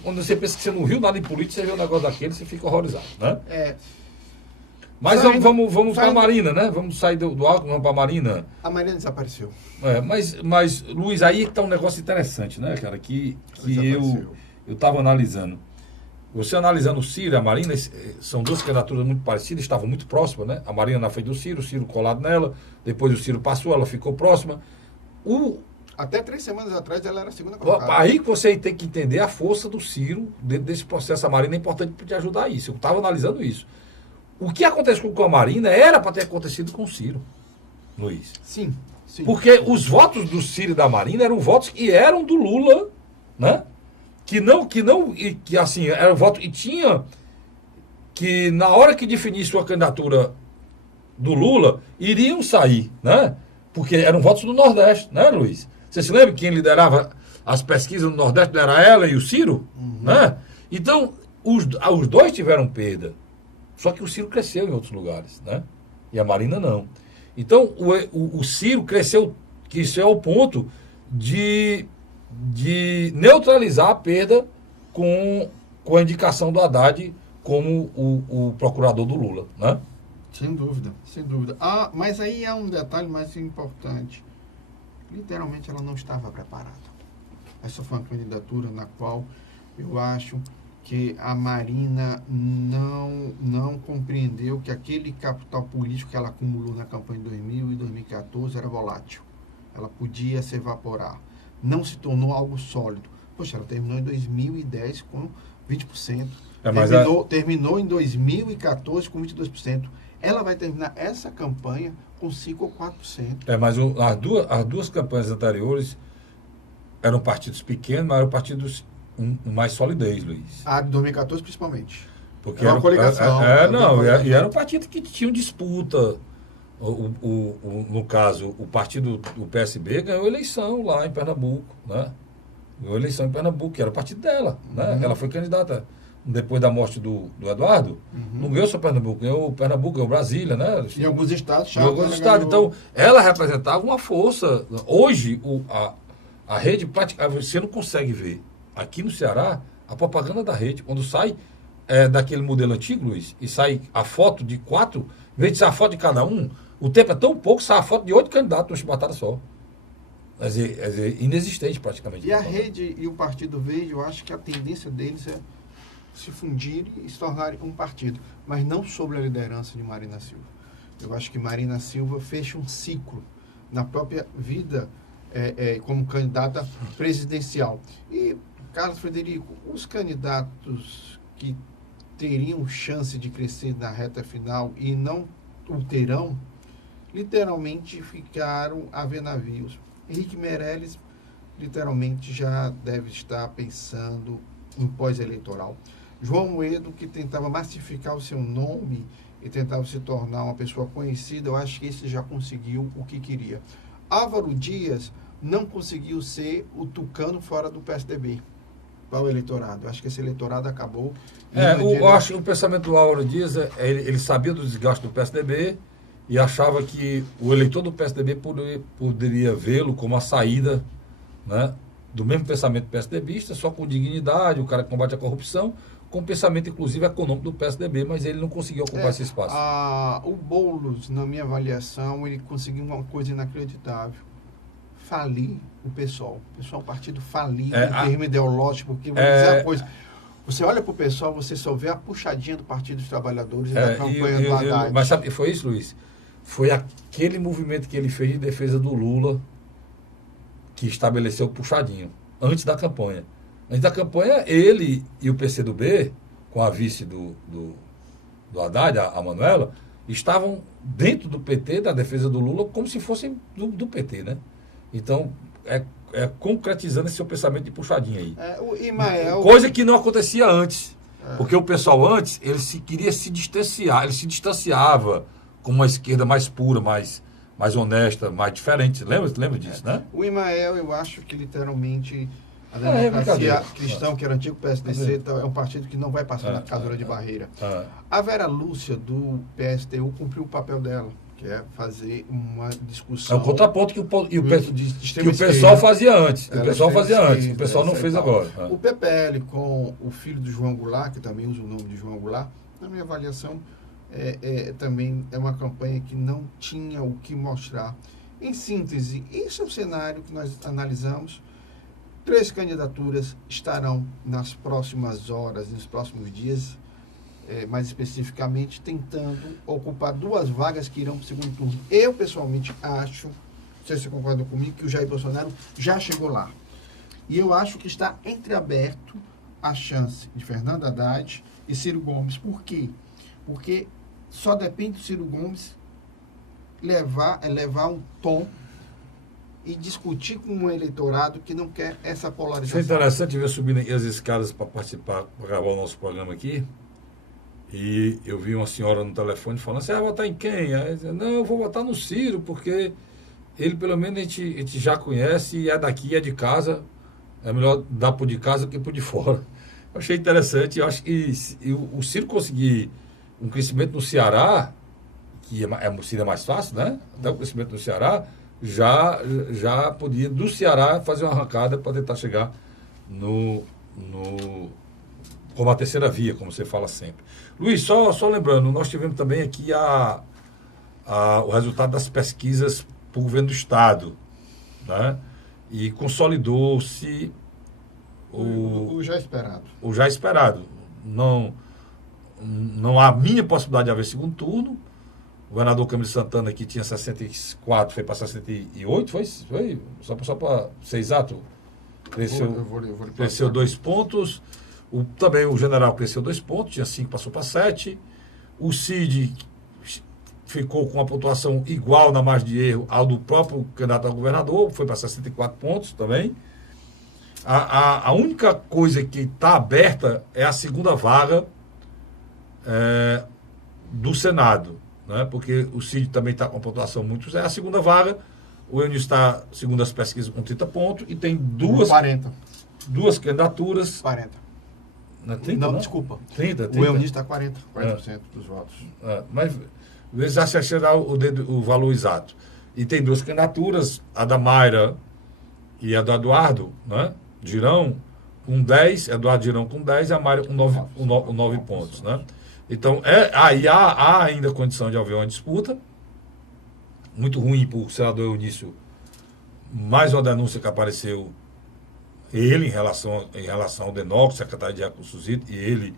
quando você pensa que você não viu nada em política, você vê um negócio daquele, você fica horrorizado, né? Mas vamos para a Marina, né? Vamos sair do Alckmin, vamos para a Marina. A Marina desapareceu. Mas, Luiz, aí está um negócio interessante, né, cara? Que eu estava analisando. Você analisando o Ciro e a Marina, são duas candidaturas muito parecidas, estavam muito próximas, né? A Marina na frente do Ciro, o Ciro colado nela, depois o Ciro passou, ela ficou próxima. Até 3 semanas atrás ela era a segunda colocada. Aí que você tem que entender a força do Ciro dentro desse processo. A Marina é importante para te ajudar isso. Eu estava analisando isso. O que aconteceu com a Marina era para ter acontecido com o Ciro, Luiz. Sim, sim. Porque os votos do Ciro e da Marina eram votos que eram do Lula, né? Que assim, era voto e tinha que na hora que definisse a candidatura do Lula, iriam sair, né? Porque eram votos do Nordeste, né, Luiz? Você se lembra que quem liderava as pesquisas no Nordeste era ela e o Ciro, né? Então, os dois tiveram perda. Só que o Ciro cresceu em outros lugares, né? E a Marina não. Então, o Ciro cresceu ao ponto de neutralizar a perda com a indicação do Haddad como o procurador do Lula, né? Sem dúvida, sem dúvida. Ah, mas aí há um detalhe mais importante. Literalmente ela não estava preparada. Essa foi uma candidatura na qual eu acho que a Marina não compreendeu que aquele capital político que ela acumulou na campanha de 2000 e 2014 era volátil. Ela podia se evaporar. Não se tornou algo sólido. Poxa, ela terminou em 2010 com 20%. Terminou em 2014 com 22%. Ela vai terminar essa campanha com 5% ou 4%. Mas as duas campanhas anteriores eram partidos pequenos, mas eram partidos com mais solidez, Luiz. A de 2014, principalmente. Porque era uma coligação. E era um partido que tinha disputa. No caso, o partido, o PSB, ganhou eleição lá em Pernambuco, né? Ganhou eleição em Pernambuco, que era o partido dela, né? Ela foi candidata depois da morte do Eduardo, não ganhou só Pernambuco, ganhou Pernambuco, ganhou Brasília, né? Em alguns estados, em alguns estados. Então, ela representava uma força. Hoje, a rede, praticamente, você não consegue ver. Aqui no Ceará, a propaganda da rede, quando sai daquele modelo antigo, Luiz, e sai a foto de 4, em vez de sair a foto de cada um, o tempo é tão pouco, sai a foto de 8 candidatos numa chibatada só. Quer dizer, inexistente praticamente. E a rede e o Partido Verde, eu acho que a tendência deles é se fundirem e se tornarem um partido, mas não sob a liderança de Marina Silva. Eu acho que Marina Silva fecha um ciclo na própria vida como candidata presidencial. E, Carlos Frederico, os candidatos que teriam chance de crescer na reta final e não o terão, literalmente ficaram a ver navios. Henrique Meirelles, literalmente, já deve estar pensando em pós-eleitoral. João Moedo, que tentava massificar o seu nome e tentava se tornar uma pessoa conhecida, eu acho que esse já conseguiu o que queria. Álvaro Dias não conseguiu ser o tucano fora do PSDB para o eleitorado. Eu acho que esse eleitorado acabou... Eu acho que o pensamento do Álvaro Dias, ele sabia do desgaste do PSDB e achava que o eleitor do PSDB poderia vê-lo como a saída, né, do mesmo pensamento PSDBista, só com dignidade, o cara que combate a corrupção, com o pensamento, inclusive, econômico do PSDB, mas ele não conseguiu ocupar esse espaço. O Boulos, na minha avaliação, ele conseguiu uma coisa inacreditável. Falir o PSOL. O PSOL é um partido falido em termo ideológico, porque, vou dizer uma coisa, você olha para o PSOL, você só vê a puxadinha do Partido dos Trabalhadores e da campanha do Haddad. Mas sabe, foi isso, Luiz? Foi aquele movimento que ele fez de defesa do Lula que estabeleceu o puxadinho, antes da campanha. Antes da campanha, ele e o PCdoB, com a vice do Haddad, a Manuela, estavam dentro do PT, da defesa do Lula, como se fossem do PT, né? Então, concretizando esse seu pensamento de puxadinho aí. Coisa que não acontecia antes. Porque o pessoal antes, ele queria se distanciar, ele se distanciava com uma esquerda mais pura, mais honesta, mais diferente. Lembra disso, né? O Imael, eu acho que literalmente a democracia cristã, que era antigo PSDC, é um partido que não vai passar na cadeira de barreira. A Vera Lúcia, do PSTU, cumpriu o papel dela, que é fazer uma discussão... É o contraponto que o pessoal fazia antes. O pessoal não fez agora. O PPL, com o filho do João Goulart, que também usa o nome de João Goulart, na minha avaliação, também é uma campanha que não tinha o que mostrar. Em síntese, esse é o cenário que nós analisamos. 3 candidaturas estarão nas próximas horas, nos próximos dias, mais especificamente, tentando ocupar 2 vagas que irão para o segundo turno. Eu, pessoalmente, acho, não sei se você concorda comigo, que o Jair Bolsonaro já chegou lá. E eu acho que está entreaberto a chance de Fernando Haddad e Ciro Gomes. Por quê? Porque só depende do Ciro Gomes levar um tom e discutir com um eleitorado que não quer essa polarização. Foi interessante ver subindo as escadas para participar, para gravar o nosso programa aqui. E eu vi uma senhora no telefone falando assim, vai votar em quem? Aí eu disse, não, eu vou votar no Ciro, porque ele pelo menos a gente já conhece e é daqui, é de casa. É melhor dar por de casa do que por de fora. Eu achei interessante, eu acho que o Ciro conseguir um crescimento no Ceará, que seria mais fácil, né? Até o crescimento no Ceará, já podia, do Ceará, fazer uma arrancada para tentar chegar como a terceira via, como você fala sempre. Luiz, só lembrando, nós tivemos também aqui o resultado das pesquisas para o governo do Estado, né? E consolidou-se o já esperado. O já esperado. Não há a mínima possibilidade de haver segundo turno. O governador Camilo Santana, que tinha 64, foi para 68, foi? Só para ser exato, cresceu 2 pontos. Também o general cresceu 2 pontos, tinha 5, passou para 7. O Cid ficou com uma pontuação igual na margem de erro ao do próprio candidato a governador, foi para 64 pontos também. A única coisa que está aberta é a segunda vaga do Senado, né? Porque o Cid também está com uma pontuação muito... É a segunda vaga, o Eunice está, segundo as pesquisas, com 30 pontos, e tem 40. Duas candidaturas... 40. Não, 30, não? Desculpa. 30. O Eunice está 40% dos votos. Mas eles já chegaram o valor exato. E tem 2 candidaturas, a da Mayra e a do Eduardo, né? Girão, com 10, Eduardo Girão com 10 e a Mayra com 9 pontos, né? Então, aí há ainda condição de haver uma disputa. Muito ruim para o senador Eunício. Mais uma denúncia que apareceu ele em relação ao Denox, secretário de Recursos Hídricos,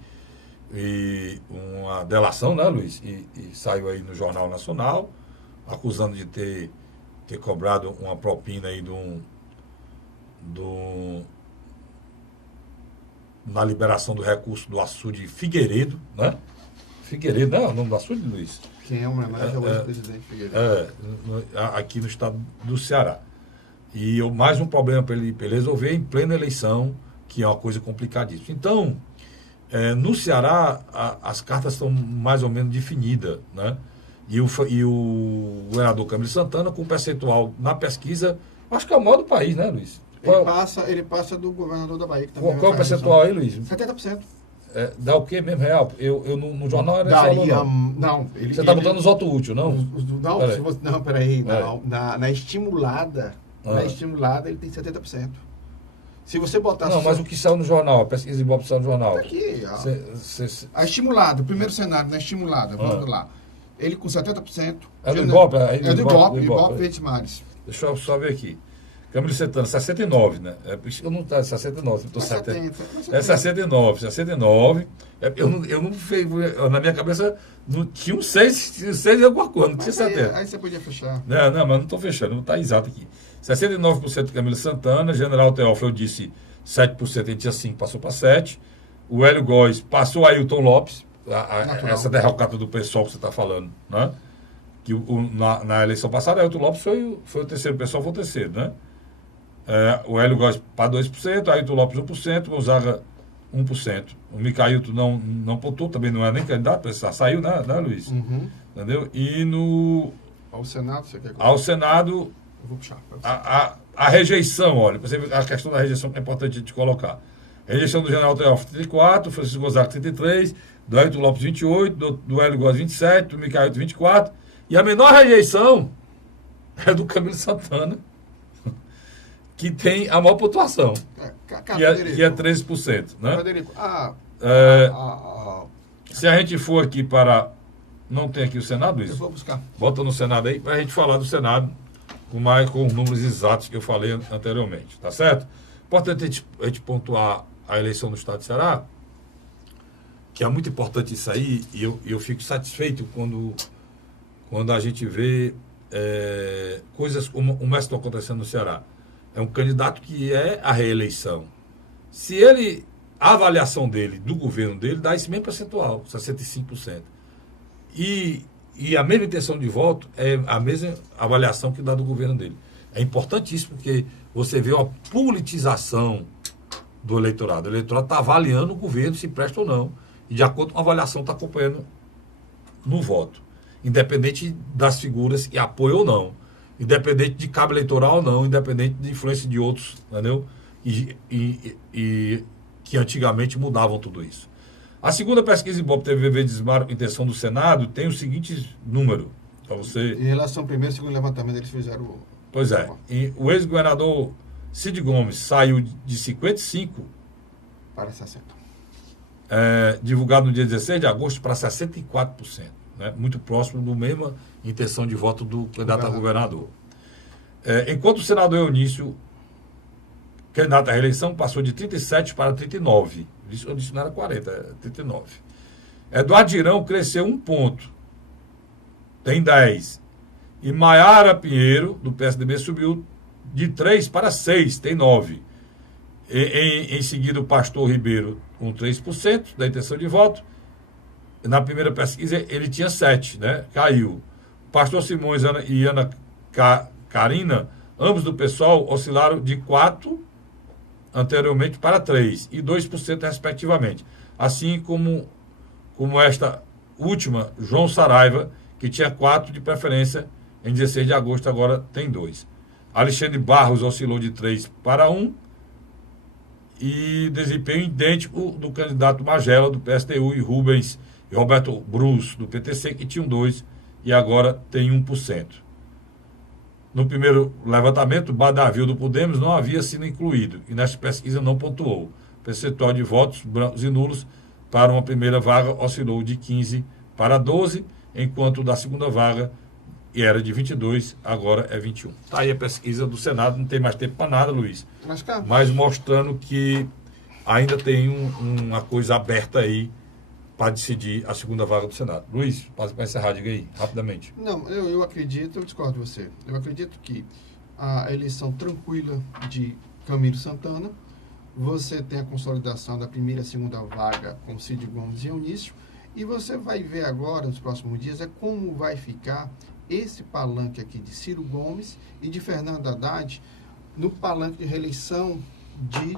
e uma delação, né, Luiz? E saiu aí no Jornal Nacional, acusando de ter cobrado uma propina aí na liberação do recurso do açude Figueiredo, né? Figueiredo, não é o nome do açude, Luiz? Quem é homenagem ao ex-presidente Figueiredo. Aqui no estado do Ceará. E mais um problema para ele resolver em plena eleição, que é uma coisa complicadíssima. Então, no Ceará, as cartas estão mais ou menos definidas, né? E o governador Camilo Santana, com percentual na pesquisa, acho que é o maior do país, né, Luiz? Ele passa do governador da Bahia. Que também qual é o percentual aí, Luiz? 70%. Dá o quê mesmo, real? Eu no jornal era daria, não. Você está botando os votos úteis, não? Não, peraí. Não. Na estimulada, ele tem 70%. Se você botar... Não, mas o que saiu no jornal, a pesquisa de Ibope saiu no jornal. Aqui, a estimulada, o primeiro cenário, na estimulada, vamos lá. Ele com 70%. É do Ibope? É do Ibope Verdes Mares. Deixa eu só ver aqui. Camilo Santana, 69, né? Eu não tá 69, estou 70. É 69. Eu não fei, na minha cabeça não tinha um 6 e alguma coisa, não tinha 70. Aí você podia fechar. Não, mas não estou fechando, não está exato aqui. 69% Camilo Santana, General Teófilo, eu disse 7%, ele tinha 5, passou para 7. O Hélio Góes passou a Ailton Lopes, essa derrocada do pessoal que você está falando, né? Que na eleição passada, Ailton Lopes foi o terceiro, o pessoal foi o terceiro, né? O Hélio Góes para 2%, Ailton Lopes 1%, Gonzaga 1%. O Micailton não pontuou, também não é nem candidato, saiu, né, Luiz? Uhum. Entendeu? E ao Senado, você quer que ao Senado, eu vou puxar. a rejeição, olha, você vê a questão da rejeição que é importante a gente colocar. Rejeição do General Teófilo 34, Francisco Gonzaga 33, do Ailton Lopes 28, do Hélio Góes 27, do Micailton 24, e a menor rejeição é do Camilo Santana, que tem a maior pontuação, que é 13%. Né? Frederico, se a gente for aqui para... Não tem aqui o Senado, isso? Eu vou buscar. Bota no Senado aí, para a gente falar do Senado com os números exatos que eu falei anteriormente, tá certo? Importante a gente pontuar a eleição no estado de Ceará, que é muito importante isso aí, e eu fico satisfeito quando a gente vê coisas como essa estão acontecendo no Ceará. É um candidato que é a reeleição. Se a avaliação dele, do governo dele, dá esse mesmo percentual, 65%. E a mesma intenção de voto é a mesma avaliação que dá do governo dele. É importantíssimo porque você vê uma politização do eleitorado. O eleitorado está avaliando o governo se presta ou não. E de acordo com a avaliação está acompanhando no voto. Independente das figuras que apoiam ou não. Independente de cabo eleitoral ou não. Independente de influência de outros, entendeu? E que antigamente mudavam tudo isso. A segunda pesquisa Ibope TVV de Desmarco Intenção do Senado tem o seguinte número. Para você... Em relação ao primeiro e segundo levantamento, eles fizeram... Pois é. E o ex-governador Cid Gomes saiu de 55 para 60. Divulgado no dia 16 de agosto para 64%. Né? Muito próximo do mesma intenção de voto do candidato a governador. Enquanto o senador Eunício, candidato à reeleição, passou de 37 para 39. Eu disse não era 40, é 39. Eduardo Girão cresceu 1 ponto. Tem 10. E Maiara Pinheiro, do PSDB, subiu de 3 para 6, tem 9. Em seguida, o Pastor Ribeiro, com 3% da intenção de voto. Na primeira pesquisa, ele tinha 7, né? Caiu. Pastor Simões e Ana Carina, ambos do PSOL, oscilaram de 4 anteriormente para 3 e 2% respectivamente. Assim como esta última, João Saraiva, que tinha 4 de preferência em 16 de agosto, agora tem 2. Alexandre Barros oscilou de 3 para 1 e desempenho idêntico do candidato Magela, do PSTU, e Rubens e Roberto Brus, do PTC, que tinham 2 e agora tem 1%. No primeiro levantamento, Badavio do Podemos não havia sido incluído e nesta pesquisa não pontuou. O percentual de votos brancos e nulos para uma primeira vaga oscilou de 15 para 12, enquanto da segunda vaga era de 22, agora é 21. Está aí a pesquisa do Senado, não tem mais tempo para nada, Luiz. Mas mostrando que ainda tem uma coisa aberta aí para decidir a segunda vaga do Senado. Luiz, para encerrar, diga aí, rapidamente. Não, eu acredito, eu discordo de você. Eu acredito que a eleição tranquila de Camilo Santana, você tem a consolidação da primeira e segunda vaga com Cid Gomes e Eunício, e você vai ver agora, nos próximos dias, como vai ficar esse palanque aqui de Ciro Gomes e de Fernando Haddad no palanque de reeleição de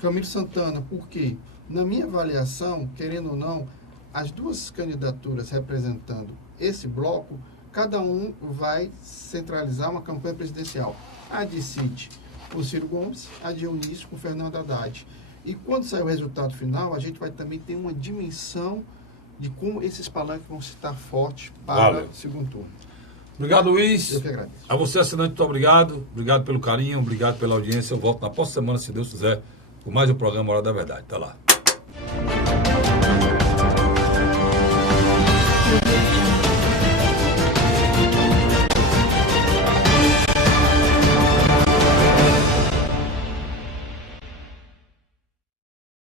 Camilo Santana. Por quê? Na minha avaliação, querendo ou não, as duas candidaturas representando esse bloco, cada um vai centralizar uma campanha presidencial. A de Cid com Ciro Gomes, a de Eunício com Fernando Haddad. E quando sair o resultado final, a gente vai também ter uma dimensão de como esses palanques vão estar fortes para o segundo turno. Obrigado, Luiz. Eu que agradeço. A você, assinante, muito obrigado. Obrigado pelo carinho, obrigado pela audiência. Eu volto na próxima semana, se Deus quiser, com mais um programa Hora da Verdade. Até lá.